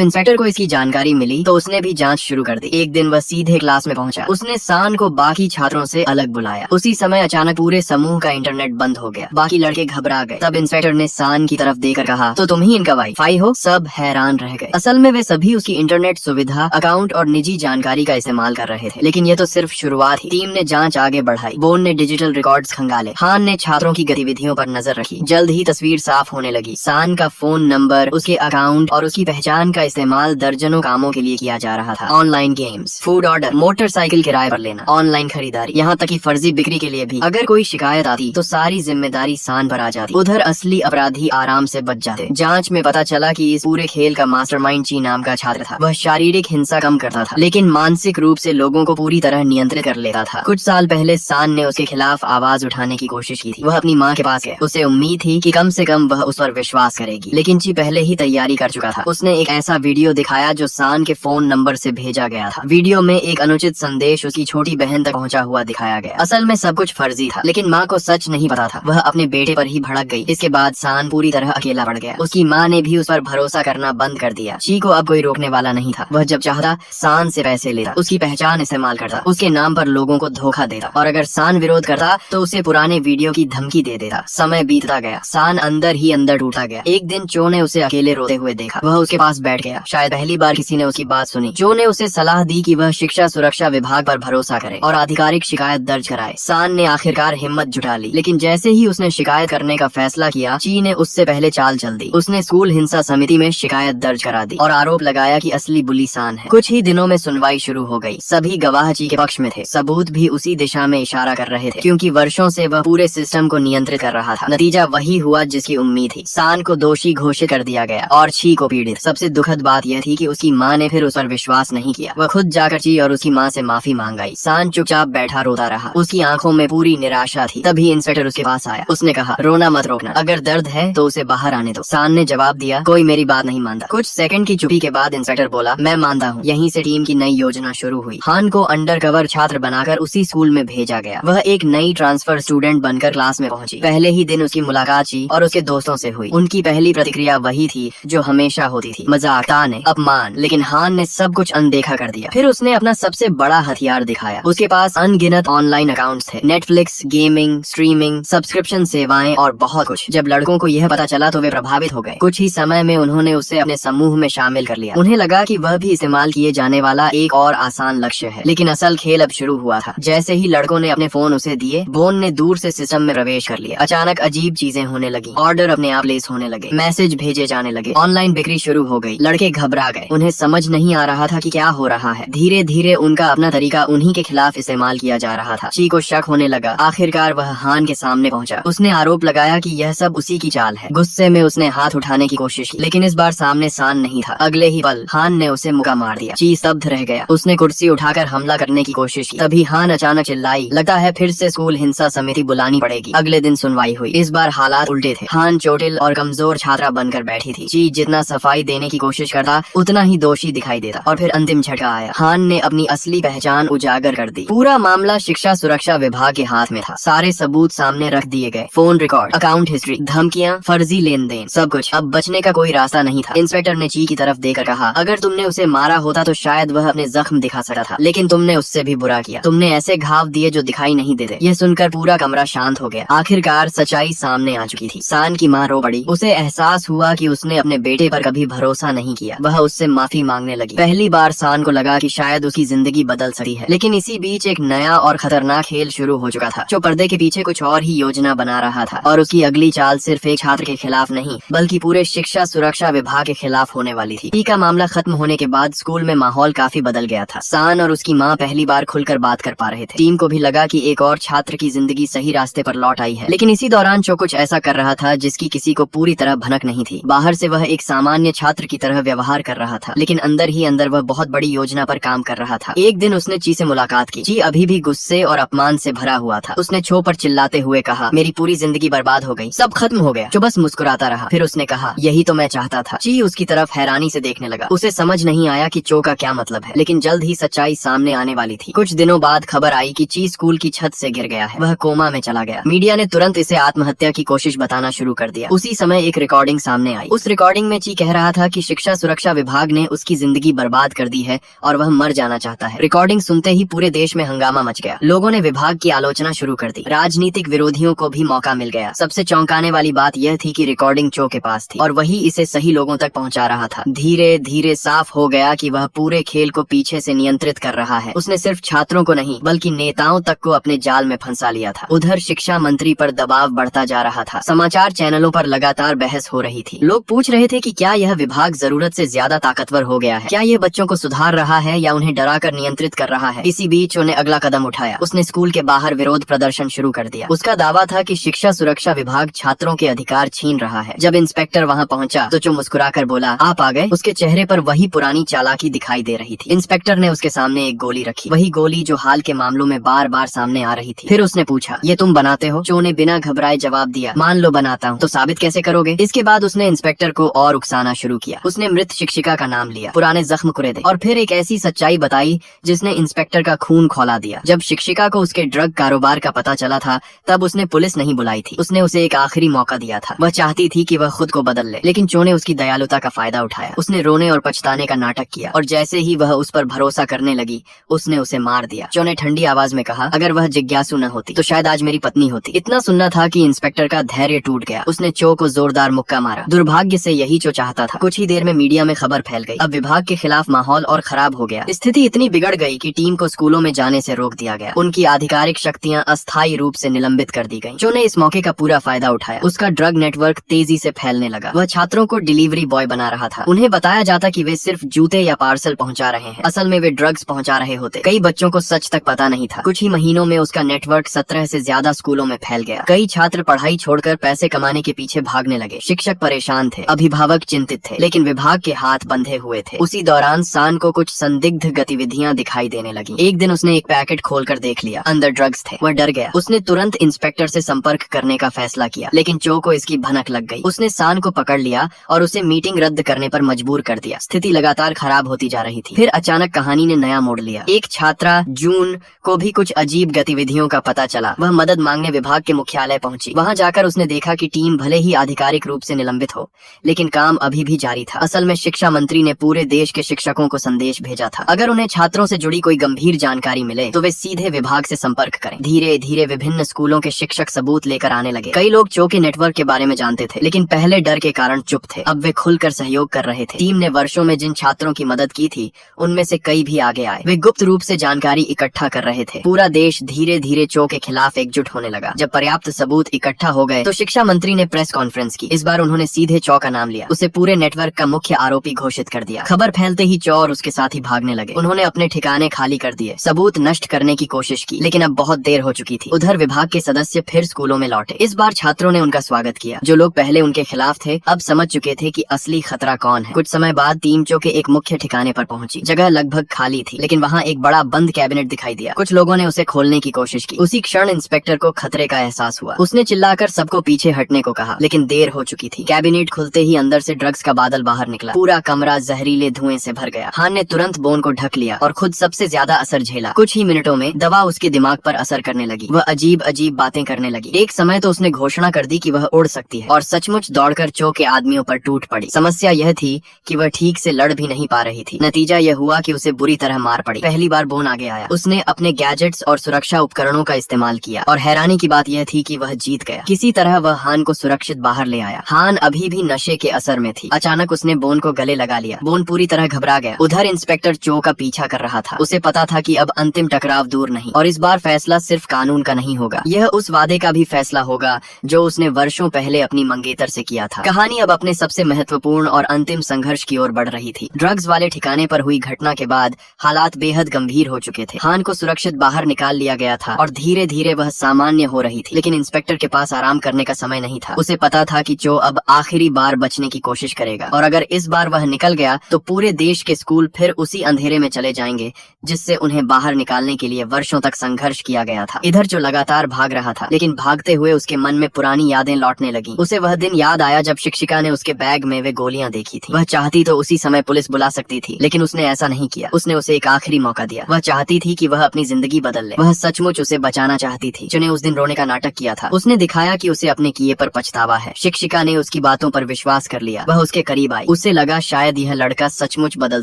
इंस्पेक्टर को इसकी जानकारी मिली तो उसने भी जांच शुरू कर दी। एक दिन वह सीधे क्लास में पहुंचा। उसने सान को बाकी छात्रों से अलग बुलाया। उसी समय अचानक पूरे समूह का इंटरनेट बंद हो गया। बाकी लड़के घबरा गए। तब इंस्पेक्टर ने सान की तरफ देखकर कहा, तो तुम ही इनका वाईफाई हो? सब हैरान रह गए। असल में वे सभी उसकी इंटरनेट सुविधा, अकाउंट और निजी जानकारी का इस्तेमाल कर रहे थे, लेकिन ये तो सिर्फ शुरुआत ही। टीम ने जांच आगे बढ़ाई। बोन ने डिजिटल रिकॉर्ड्स खंगाले। हान ने छात्रों की गतिविधियों पर नजर रखी। जल्द ही तस्वीर साफ होने लगी। सान का फोन नंबर, उसके अकाउंट और उसकी पहचान का इस्तेमाल दर्जनों कामों के लिए किया जा रहा था। Online games, food order, motorcycle किराए पर लेना, ऑनलाइन खरीदारी, यहाँ तक कि फर्जी बिक्री के लिए भी। अगर कोई शिकायत आती तो सारी जिम्मेदारी सान पर आ जाती। उधर असली अपराधी आराम से बच जाते। जांच में पता चला कि इस पूरे खेल का मास्टरमाइंड ची नाम का छात्र था। वह शारीरिक हिंसा कम करता था, लेकिन मानसिक रूप से लोगों को पूरी तरह नियंत्रित कर लेता था। कुछ साल पहले सान ने उसके खिलाफ आवाज उठाने की कोशिश की थी। वह अपनी माँ के पास गया। उसे उम्मीद थी कि कम से कम वह उस पर विश्वास करेगी, लेकिन ची पहले ही तैयारी कर चुका था। उसने एक ऐसा वीडियो दिखाया जो सान के फोन नंबर से भेजा गया था। वीडियो में एक अनुचित संदेश उसकी छोटी बहन तक पहुंचा हुआ दिखाया गया। असल में सब कुछ फर्जी था, लेकिन माँ को सच नहीं पता था। वह अपने बेटे पर ही भड़क गई। इसके बाद सान पूरी तरह अकेला पड़ गया। उसकी माँ ने भी उस पर भरोसा करना बंद कर दिया। ची को अब कोई रोकने वाला नहीं था। वह जब चाहता सान से पैसे लेता, उसकी पहचान इस्तेमाल करता, उसके नाम पर लोगों को धोखा देता, और अगर सान विरोध करता तो उसे पुराने वीडियो की धमकी दे देता। समय बीतता गया। सान अंदर ही अंदर टूटा गया। एक दिन चो ने उसे अकेले रोते हुए देखा। वह उसके पास बैठ गया। शायद पहली बार किसी ने उसकी बात सुनी। चो ने उसे सलाह दी कि वह शिक्षा सुरक्षा विभाग पर भरोसा करे और आधिकारिक शिकायत दर्ज कराए। सान ने आखिरकार हिम्मत जुटा ली, लेकिन जैसे ही उसने शिकायत करने का फैसला किया, ची ने उससे पहले चाल चल दी। उसने स्कूल हिंसा समिति में शिकायत दर्ज करा दी और आरोप लगाया कि असली बुली सान है। कुछ ही दिनों में सुनवाई शुरू हो गई। सभी गवाह ची के पक्ष में थे। सबूत भी उसी दिशा में इशारा कर रहे थे, क्योंकि वर्षों से वह पूरे सिस्टम को नियंत्रित कर रहा था। नतीजा वही हुआ जिसकी उम्मीद थी। सान को दोषी घोषित कर दिया गया और ची को पीड़ित। सबसे दुखद बात यह थी कि उसकी माँ ने फिर उस पर विश्वास नहीं किया। वह खुद जाकर ची और उसकी माँ से माफी मांग आई। सान चुपचाप बैठा रोता रहा। उसकी आंखों में पूरी निराशा थी। तभी इंस्पेक्टर उसके पास आया। उसने कहा, रोना मत रोकना, अगर दर्द है तो उसे बाहर आने दो। सान ने जवाब दिया, कोई मेरी बात नहीं मानता। कुछ सेकंड की चुप्पी के बाद इंस्पेक्टर बोला, मैं मानता हूँ। यहीं से टीम की नई योजना शुरू हुई। हान को अंडरकवर छात्र बनाकर उसी स्कूल में भेजा गया। वह एक नई ट्रांसफर स्टूडेंट बनकर क्लास में पहुंची। पहले ही दिन उसकी मुलाकात ची और उसके दोस्तों से हुई। उनकी पहली प्रतिक्रिया वही थी जो हमेशा होती थी, मजाक, ताने, अपमान। लेकिन हान ने सब कुछ अनदेखा कर दिया। फिर उसने अपना सबसे बड़ा हथियार दिखाया। उसके पास अनगिनत ऑनलाइन अकाउंट्स थे, नेटफ्लिक्स, गेमिंग, स्ट्रीमिंग, सब्सक्रिप्शन सेवाएं और बहुत कुछ। जब लड़कों को यह पता चला तो वे प्रभावित हो गए। कुछ ही समय में उन्होंने उसे अपने समूह में शामिल कर लिया। उन्हें लगा कि वह भी इस्तेमाल किए जाने वाला एक और आसान लक्ष्य है। लेकिन असल खेल अब शुरू हुआ था। जैसे ही लड़कों ने अपने फोन उसे दिए, बोन ने दूर से सिस्टम में प्रवेश कर लिया। अचानक अजीब चीजें होने लगी। ऑर्डर अपने आप प्लेस होने लगे, मैसेज भेजे जाने लगे, ऑनलाइन बिक्री शुरू हो गई। लड़के घबरा गए। उन्हें समझ नहीं आ रहा था कि क्या हो रहा है। धीरे धीरे उनका अपना तरीका उन्हीं के खिलाफ इस्तेमाल किया जा रहा था। ची को शक होने लगा। आखिरकार वह हान के सामने पहुंचा। उसने आरोप लगाया कि यह सब उसी की चाल है। गुस्से में उसने हाथ उठाने की कोशिश की, लेकिन इस बार सामने सान नहीं था। अगले ही पल हान ने उसे मुक्का मार दिया। ची स्तब्ध रह गया। उसने कुर्सी उठाकर हमला करने की कोशिश की। तभी हान अचानक चिल्लाई, लगता है है फिर से स्कूल हिंसा समिति बुलानी पड़ेगी। अगले दिन सुनवाई हुई। इस बार हालात उल्टे थे। हान चोटिल और कमजोर छात्रा बनकर बैठी थी। ची जितना सफाई देने की कोशिश करता उतना ही दोषी दिखाई देता। और फिर अंतिम झटका आया। हान ने अपनी असली पहचान उजागर कर दी। पूरा मामला शिक्षा सुरक्षा विभाग के हाथ में था। सारे सबूत सामने रख दिए गए। फोन रिकॉर्ड, अकाउंट हिस्ट्री, धमकियां, फर्जी लेन देन, सब कुछ। अब बचने का कोई रास्ता नहीं था। इंस्पेक्टर ने ची की तरफ देखकर कहा, अगर तुमने उसे मारा होता तो शायद वह अपने जख्म दिखा सकता था, लेकिन तुमने उससे भी बुरा किया। तुमने ऐसे घाव दिए जो दिखाई नहीं देते। यह सुनकर पूरा कमरा शांत हो गया। आखिरकार सच्चाई सामने आ चुकी थी। सान की माँ रो पड़ी। उसे एहसास हुआ कि उसने अपने बेटे पर कभी भरोसा नहीं किया। वह उससे माफी मांगने लगी। पहली बार सान को लगा कि शायद उसकी जिंदगी बदल सकती है। लेकिन इसी बीच एक नया और खतरनाक खेल शुरू हो चुका था, जो पर्दे के पीछे कुछ और ही योजना बना रहा था। और उसकी अगली चाल सिर्फ एक छात्र के खिलाफ नहीं, बल्कि पूरे शिक्षा सुरक्षा विभाग के खिलाफ होने वाली थी। टी का मामला खत्म होने के बाद स्कूल में माहौल काफी बदल गया था। सान और उसकी माँ पहली बार खुलकर बात कर पा रहे थे। टीम को भी लगा कि एक और छात्र की जिंदगी सही रास्ते पर लौट आई है। लेकिन इसी दौरान जो कुछ ऐसा कर रहा था जिसकी किसी को पूरी तरह भनक नहीं थी। बाहर से वह एक सामान्य छात्र की तरह व्यवहार कर रहा था, लेकिन अंदर ही अंदर वह बहुत बड़ी योजना पर काम कर रहा था। एक दिन उसने ची से मुलाकात की। ची अभी भी गुस्से और अपमान से भरा हुआ था। उसने छो पर चिल्लाते हुए कहा, मेरी पूरी जिंदगी बर्बाद हो गई, सब खत्म हो गया। जो बस मुस्कुराता रहा। फिर उसने कहा, यही तो मैं चाहता था। ची उसकी तरफ हैरानी से देखने लगा। उसे समझ नहीं आया कि चो का क्या मतलब है, लेकिन जल्द ही सच्चाई सामने आने वाली थी। कुछ दिनों बाद खबर आई कि ची स्कूल की छत से गिर गया है। वह कोमा में चला गया। मीडिया ने तुरंत इसे आत्महत्या की कोशिश बताना शुरू कर दिया। उसी समय एक रिकॉर्डिंग सामने आई। उस रिकॉर्डिंग में ची कह रहा था कि शिक्षा सुरक्षा विभाग ने उसकी जिंदगी बर्बाद कर दी है और वह मर जाना चाहता है। रिकॉर्डिंग सुनते ही पूरे देश में हंगामा मच गया। लोगों ने विभाग की आलोचना शुरू कर दी। राजनीतिक विरोधियों को भी मौका मिल गया। सबसे चौंकाने वाली बात यह थी कि रिकॉर्डिंग चो के पास थी और वही इसे सही लोगों तक पहुंचा रहा था। धीरे धीरे साफ हो गया कि वह पूरे खेल को पीछे से नियंत्रित कर रहा है। उसने सिर्फ छात्रों को नहीं बल्कि नेताओं तक को अपने जाल में फंसा लिया था। उधर शिक्षा मंत्री पर दबाव बढ़ता जा रहा था। समाचार चैनलों पर लगातार बहस हो रही थी। लोग पूछ रहे थे कि क्या यह विभाग जरूरत से ज्यादा ताकतवर हो गया है, क्या ये बच्चों को सुधार रहा है या उन्हें डराकर नियंत्रित कर रहा है। इसी बीच उन्हें अगला कदम उठाया। उसने स्कूल के बाहर विरोध प्रदर्शन शुरू कर दिया। उसका दावा था कि शिक्षा सुरक्षा विभाग छात्रों के अधिकार छीन रहा है। जब इंस्पेक्टर वहां पहुंचा तो जो मुस्कुराकर बोला, आप आ गए, उसके चेहरे पर वही पुरानी चालाकी दिखाई दे रही थी। इंस्पेक्टर ने उसके सामने एक गोली रखी, वही गोली जो हाल के मामलों में बार बार सामने आ रही थी। फिर उसने पूछा, ये तुम बनाते हो? चो ने बिना घबराए जवाब दिया, मान लो बनाता हूँ, तो साबित कैसे करोगे? इसके बाद उसने इंस्पेक्टर को और उकसाना शुरू किया। उसने मृत शिक्षिका का नाम लिया, पुराने जख्म कुरेदे और फिर एक ऐसी सच्चाई बताई जिसने इंस्पेक्टर का खून खौला दिया। जब शिक्षिका को उसके ड्रग कारोबार का पता चला था तब उसने पुलिस नहीं बुलाई थी। उसने उसे एक आखिरी मौका दिया था। वह चाहती थी कि वह खुद को बदल ले, लेकिन चो ने उसकी दयालुता का फायदा उठाया। उसने रोने और पछताने का नाटक किया और जैसे ही वह उस पर भरोसा करने लगी उसने उसे मार दिया। चो ने ठंडी आवाज में कहा, अगर वह जिज्ञासु न होती तो शायद आज मेरी पत्नी होती। इतना सुनना था कि इंस्पेक्टर का धैर्य टूट गया। उसने चो को जोरदार मुक्का मारा। दुर्भाग्य से यही चो चाहता था। कुछ ही देर में मीडिया में खबर फैल गई। अब विभाग के खिलाफ माहौल और खराब हो गया। स्थिति इतनी बिगड़ गई कि टीम को स्कूलों में जाने से रोक दिया गया। उनकी आधिकारिक शक्तियां अस्थायी रूप से निलंबित कर दी गईं। चो ने इस मौके का पूरा फायदा उठाया। उसका ड्रग नेटवर्क तेजी से फैलने लगा। वह छात्रों को डिलीवरी बॉय बना रहा था। उन्हें बताया जाता कि वे सिर्फ जूते या पार्सल पहुंचा रहे हैं, असल में वे ड्रग्स पहुंचा रहे होते। कई बच्चों को सच तक पता नहीं था। कुछ ही महीनों में उसका नेटवर्क 17 से ज्यादा स्कूलों में फैल गया। कई छात्र पढ़ाई छोड़कर पैसे कमाने के पीछे भागने लगे। शिक्षक परेशान थे, अभिभावक चिंतित थे, लेकिन विभाग के हाथ बंधे हुए थे। उसी दौरान सान को कुछ संदिग्ध गतिविधियां दिखाई देने लगी। एक दिन उसने एक पैकेट खोलकर देख लिया, अंदर ड्रग्स थे। वह डर गया। उसने तुरंत इंस्पेक्टर से संपर्क करने का फैसला किया, लेकिन चो को इसकी भनक लग गई। उसने सान को पकड़ लिया और उसे मीटिंग रद्द करने पर मजबूर कर दिया। स्थिति लगातार खराब होती जा रही थी। फिर अचानक कहानी ने नया मोड़ लिया। एक छात्रा जून को भी कुछ अजीब गतिविधियों का पता चला। वह मदद मांगने विभाग के मुख्यालय पहुंची। वहां जाकर उसने देखा कि टीम भले ही आधिकारिक रूप से निलंबित हो, लेकिन काम अभी भी जारी था। असल में शिक्षा मंत्री ने पूरे देश के शिक्षकों को संदेश भेजा था, अगर उन्हें छात्रों से जुड़ी कोई गंभीर जानकारी मिले तो वे सीधे विभाग से संपर्क करें। धीरे धीरे विभिन्न स्कूलों के शिक्षक सबूत लेकर आने लगे। कई लोग चो के नेटवर्क के बारे में जानते थे, लेकिन पहले डर के कारण चुप थे। अब वे खुलकर सहयोग कर रहे थे। टीम ने वर्षों में जिन छात्रों की मदद की थी उनमें से कई भी आगे आए। वे गुप्त रूप से जानकारी इकट्ठा कर रहे थे। पूरा देश धीरे धीरे चो के खिलाफ एकजुट होने लगा। जब पर्याप्त सबूत इकट्ठा हो गए तो शिक्षा मंत्री ने प्रेस कॉन्फ्रेंस की। इस बार उन्होंने सीधे चो का नाम लिया। उसे पूरे नेटवर्क का मुख्य आरोपी घोषित कर दिया। खबर फैलते ही चो और उसके साथी भागने लगे। उन्होंने अपने ठिकाने खाली कर दिए, सबूत नष्ट करने की कोशिश की, लेकिन अब बहुत देर हो चुकी थी। उधर विभाग के सदस्य फिर स्कूलों में लौटे। इस बार छात्रों ने उनका स्वागत किया। जो लोग पहले उनके खिलाफ थे अब समझ चुके थे कि असली खतरा कौन है। कुछ समय बाद टीम चो के एक मुख्य ठिकाने पर पहुंची। जगह लगभग खाली थी, लेकिन वहाँ एक बड़ा बंद कैबिनेट दिखाई दिया। कुछ लोगों ने उसे खोलने की कोशिश की। उसी क्षण इंस्पेक्टर को खतरे का एहसास हुआ। उसने चिल्लाकर सबको पीछे हटने को कहा, लेकिन देर हो चुकी थी। कैबिनेट खुलते ही अंदर से ड्रग्स का बादल बाहर निकला। पूरा कमरा जहरीले धुएं से भर गया। हान ने तुरंत बोन को ढक लिया और खुद सबसे ज्यादा असर झेला। कुछ ही मिनटों में दवा उसके दिमाग पर असर करने लगी। वह अजीब अजीब बातें करने लगी। एक समय तो उसने घोषणा कर दी कि वह उड़ सकती है और सचमुच दौड़कर चो के आदमियों पर टूट पड़ी। समस्या यह थी कि वह ठीक से लड़ भी नहीं पा रही थी। नतीजा यह हुआ कि उसे बुरी तरह मार पड़ी। पहली बार बोन आगे आया। उसने अपने गैजेट्स और सुरक्षा उपकरणों का इस्तेमाल किया और हैरानी की बात यह थी कि वह जीत गया। किसी तरह वह हान को सुरक्षित बाहर ले आया। हान अभी भी नशे के असर में थी। अचानक उसने बोन को गले लगा लिया। बोन पूरी तरह घबरा गया। उधर इंस्पेक्टर चो का पीछा कर रहा था। उसे पता था कि अब अंतिम टकराव दूर नहीं और इस बार फैसला सिर्फ कानून का नहीं होगा, यह उस वादे का भी फैसला होगा जो उसने वर्षों पहले अपनी मंगेतर से किया था। कहानी अब अपने सबसे महत्वपूर्ण और अंतिम संघर्ष की ओर बढ़ रही थी। ड्रग्स वाले ठिकाने पर हुई घटना के बाद हालात बेहद गंभीर हो चुके थे। हान को सुरक्षित बाहर निकाल लिया गया था और धीरे धीरे वह सामान्य हो रही थी, लेकिन इंस्पेक्टर के पास आराम करने का समय नहीं था। उसे पता था कि चो अब आखिरी बार बचने की कोशिश करेगा और अगर इस बार वह निकल गया तो पूरे देश के स्कूल फिर उसी अंधेरे में चले जाएंगे जिससे उन्हें बाहर निकालने के लिए वर्षों तक संघर्ष किया गया था। इधर जो लगातार भाग रहा था, लेकिन भागते हुए उसके मन में पुरानी यादें लौटने लगी। उसे वह दिन याद आया जब शिक्षिका ने उसके बैग में वे गोलियां देखी थी। वह चाहती तो उसी समय पुलिस बुला सकती थी, लेकिन उसने ऐसा नहीं किया। उसने उसे एक आखिरी मौका दिया। वह चाहती थी कि वह अपनी जिंदगी बदल ले। वह सचमुच उसे बचाना चाहती थी। जो ने उस दिन रोने का नाटक किया था, उसने दिखाया कि उसे अपने किए पर पछतावा है। शिक्षिका ने उसकी बातों पर विश्वास कर लिया। वह उसके करीब आई। उसे लगा शायद यह लड़का सचमुच बदल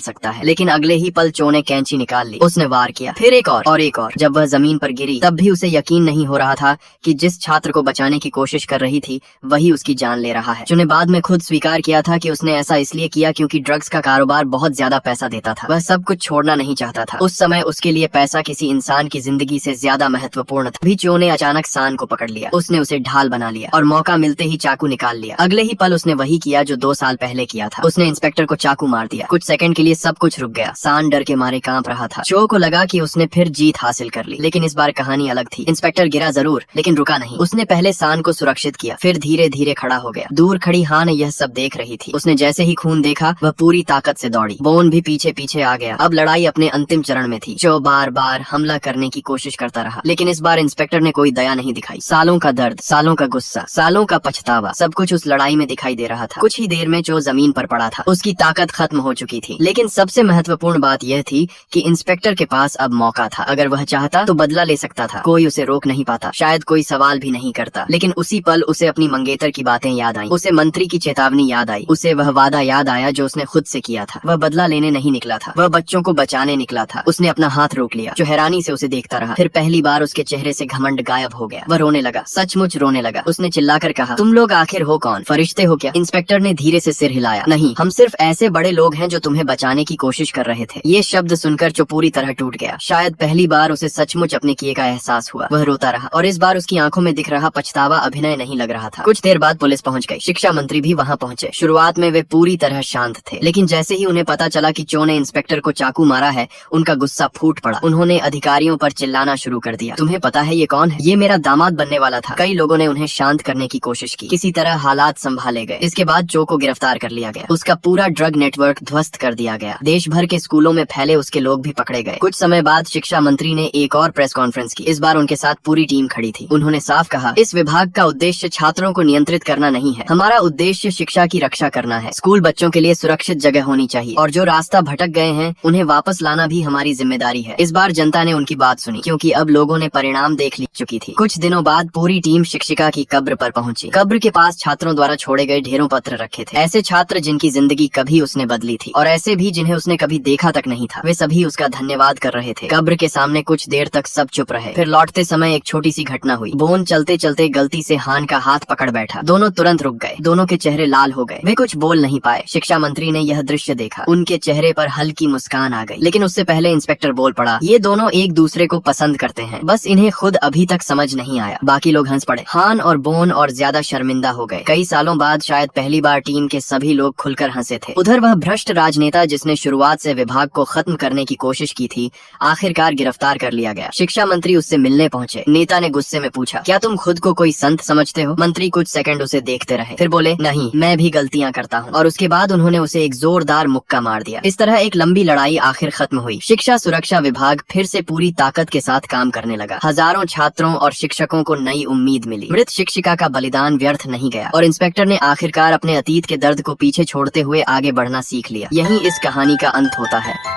सकता है, लेकिन अगले ही पल चो ने कैंची निकाल ली। उसने वार किया, फिर एक और एक और। जब वह जमीन पर गिरी तब भी उसे यकीन नहीं हो रहा था कि जिस छात्र को बचाने की कोशिश कर रही थी वही उसकी जान ले रहा है। जो ने बाद में खुद स्वीकार किया था कि उसने ऐसा इसलिए किया क्योंकि ड्रग्स का कारोबार बहुत ज्यादा पैसा देता था। वह सब कुछ छोड़ना नहीं चाहता था। उस समय उसके लिए पैसा किसी इंसान की जिंदगी से ज्यादा महत्वपूर्ण था। भी चो ने अचानक सान को पकड़ लिया। उसने उसे ढाल बना लिया और मौका मिलते ही चाकू निकाल लिया। अगले ही पल उसने वही किया जो 2 साल पहले किया था। उसने इंस्पेक्टर को चाकू मार दिया। कुछ सेकंड के लिए सब कुछ रुक गया। सान डर के मारे कांप रहा था। चो को लगा कि उसने फिर जीत हासिल कर ली, लेकिन इस बार कहानी अलग थी। इंस्पेक्टर गिरा जरूर, लेकिन रुका नहीं। उसने पहले सान को सुरक्षित किया, फिर धीरे धीरे खड़ा हो गया। दूर खड़ी हान यह सब देख रही थी। उसने जैसे ही खून देखा वह पूरी ताकत से दौड़ी। बोन भी पीछे पीछे आ गया। अब लड़ाई अपने अंतिम चरण में थी। चो बार बार हमला करने की कोशिश करता रहा, लेकिन इस बार इंस्पेक्टर ने कोई दया नहीं दिखाई। सालों का दर्द, सालों का गुस्सा, सालों का पछतावा, सब कुछ उस लड़ाई में दिखाई दे रहा था। कुछ ही देर में चो जमीन पर पड़ा था। उसकी ताकत खत्म हो चुकी थी, लेकिन सबसे महत्वपूर्ण बात यह थी कि इंस्पेक्टर के पास अब मौका था। अगर वह चाहता तो बदला ले सकता था। कोई उसे रोक नहीं पाता, शायद कोई सवाल भी नहीं करता। लेकिन उसी पल उसे अपनी मंगेतर की बातें याद आई। उसे मंत्री की चेतावनी याद आई। उसे वह वादा याद आया जो उसने खुद से किया था। वह बदला लेने नहीं निकला था, वह बच्चों को बचाने निकला था। उसने अपना हाथ रोक लिया। जो हैरानी से उसे देखता रहा। फिर पहली बार उसके चेहरे से घमंड गायब हो गया। वह रोने लगा, सचमुच रोने लगा। उसने चिल्लाकर कहा, तुम लोग आखिर हो कौन? फरिश्ते हो क्या? इंस्पेक्टर ने धीरे से सिर हिलाया। नहीं, हम सिर्फ ऐसे बड़े लोग हैं जो तुम्हें बचाने की कोशिश कर रहे थे। ये शब्द सुनकर चो पूरी तरह टूट गया। शायद पहली बार उसे सचमुच अपने किए का एहसास हुआ। वह रोता रहा और इस बार उसकी आंखों में दिख रहा पछतावा अभिनय नहीं लग रहा था। कुछ देर बाद पुलिस पहुंच गई। शिक्षा मंत्री भी वहां पहुंचे। शुरुआत में वे पूरी तरह शांत थे, लेकिन जैसे ही उन्हें पता चला कि चो ने इंस्पेक्टर को चाकू मारा है, उनका गुस्सा फूट पड़ा। उन्होंने अधिकारियों पर चिल्लाना शुरू कर दिया। तुम्हें पता है ये कौन है? ये मेरा दामाद बनने वाला था। कई लोगों ने उन्हें शांत करने की कोशिश की। किसी तरह हालात संभाले गए। इसके बाद चो को गिरफ्तार कर लिया गया। उसका पूरा ड्रग नेटवर्क ध्वस्त कर दिया गया। देश भर के स्कूलों में फैले उसके लोग भी पकड़े गए। कुछ समय बाद शिक्षा मंत्री ने एक और प्रेस कॉन्फ्रेंस की। इस बार उनके साथ पूरी टीम खड़ी थी। उन्होंने साफ कहा, इस विभाग का उद्देश्य छात्रों को नियंत्रित करना नहीं है। हमारा उद्देश्य शिक्षा की रक्षा करना है। स्कूल बच्चों के लिए सुरक्षित जगह होनी चाहिए और जो रास्ता भटक गए हैं उन्हें वापस लाना भी हमारी जिम्मेदारी है। इस बार जनता ने उनकी बात सुनी, क्योंकि अब लोगों ने परिणाम देख ली चुकी थी। कुछ दिनों बाद पूरी टीम शिक्षिका की कब्र पर पहुंची। कब्र के पास छात्रों द्वारा छोड़े गए ढेरों पत्र रखे थे। ऐसे छात्र जिनकी जिंदगी कभी उसने बदली थी और ऐसे भी जिन्हें उसने कभी देखा तक नहीं था। वे सभी उसका धन्यवाद कर रहे थे। कब्र के सामने कुछ देर तक सब चुप रहे। फिर लौटते समय एक छोटी सी घटना हुई। बोन चलते चलते गलती से हान का हाथ पकड़ बैठा। दोनों तुरंत रुक गए। दोनों के चेहरे लाल हो गए। वे कुछ बोल नहीं पाए। शिक्षा मंत्री ने यह दृश्य देखा। उनके चेहरे पर हल्की मुस्कान आ गई। लेकिन उससे पहले इंस्पेक्टर बोल पड़ा, ये दोनों एक दूसरे को पसंद करते हैं, बस इन्हें खुद अभी तक समझ नहीं आया। बाकी लोग हंस पड़े। हान और बोन और ज्यादा शर्मिंदा हो गए। कई सालों बाद शायद पहली बार टीम के सभी लोग खुलकर हंसे थे। उधर वह भ्रष्ट राजनेता जिसने शुरुआत से विभाग को खत्म करने की कोशिश की थी, आखिरकार गिरफ्तार कर लिया गया। शिक्षा मंत्री उससे मिलने पहुंचे। नेता ने गुस्से में पूछा, क्या तुम खुद को कोई संत समझते हो? मंत्री कुछ सेकंड उसे देखते रहे, फिर बोले, नहीं, मैं भी गलतियां करता हूं। और उसके बाद उन्होंने उसे एक जोरदार मुक्का मार दिया। इस तरह एक लंबी लड़ाई आखिर खत्म हुई। शिक्षा सुरक्षा विभाग फिर से पूरी ताकत के साथ काम करने लगा। हजारों छात्रों और शिक्षकों को नई उम्मीद मिली। मृत शिक्षिका का बलिदान व्यर्थ नहीं गया और इंस्पेक्टर ने आखिरकार अपने अतीत के दर्द को पीछे छोड़ते हुए आगे बढ़ना सीख लिया। यहीं इस कहानी का अंत होता है।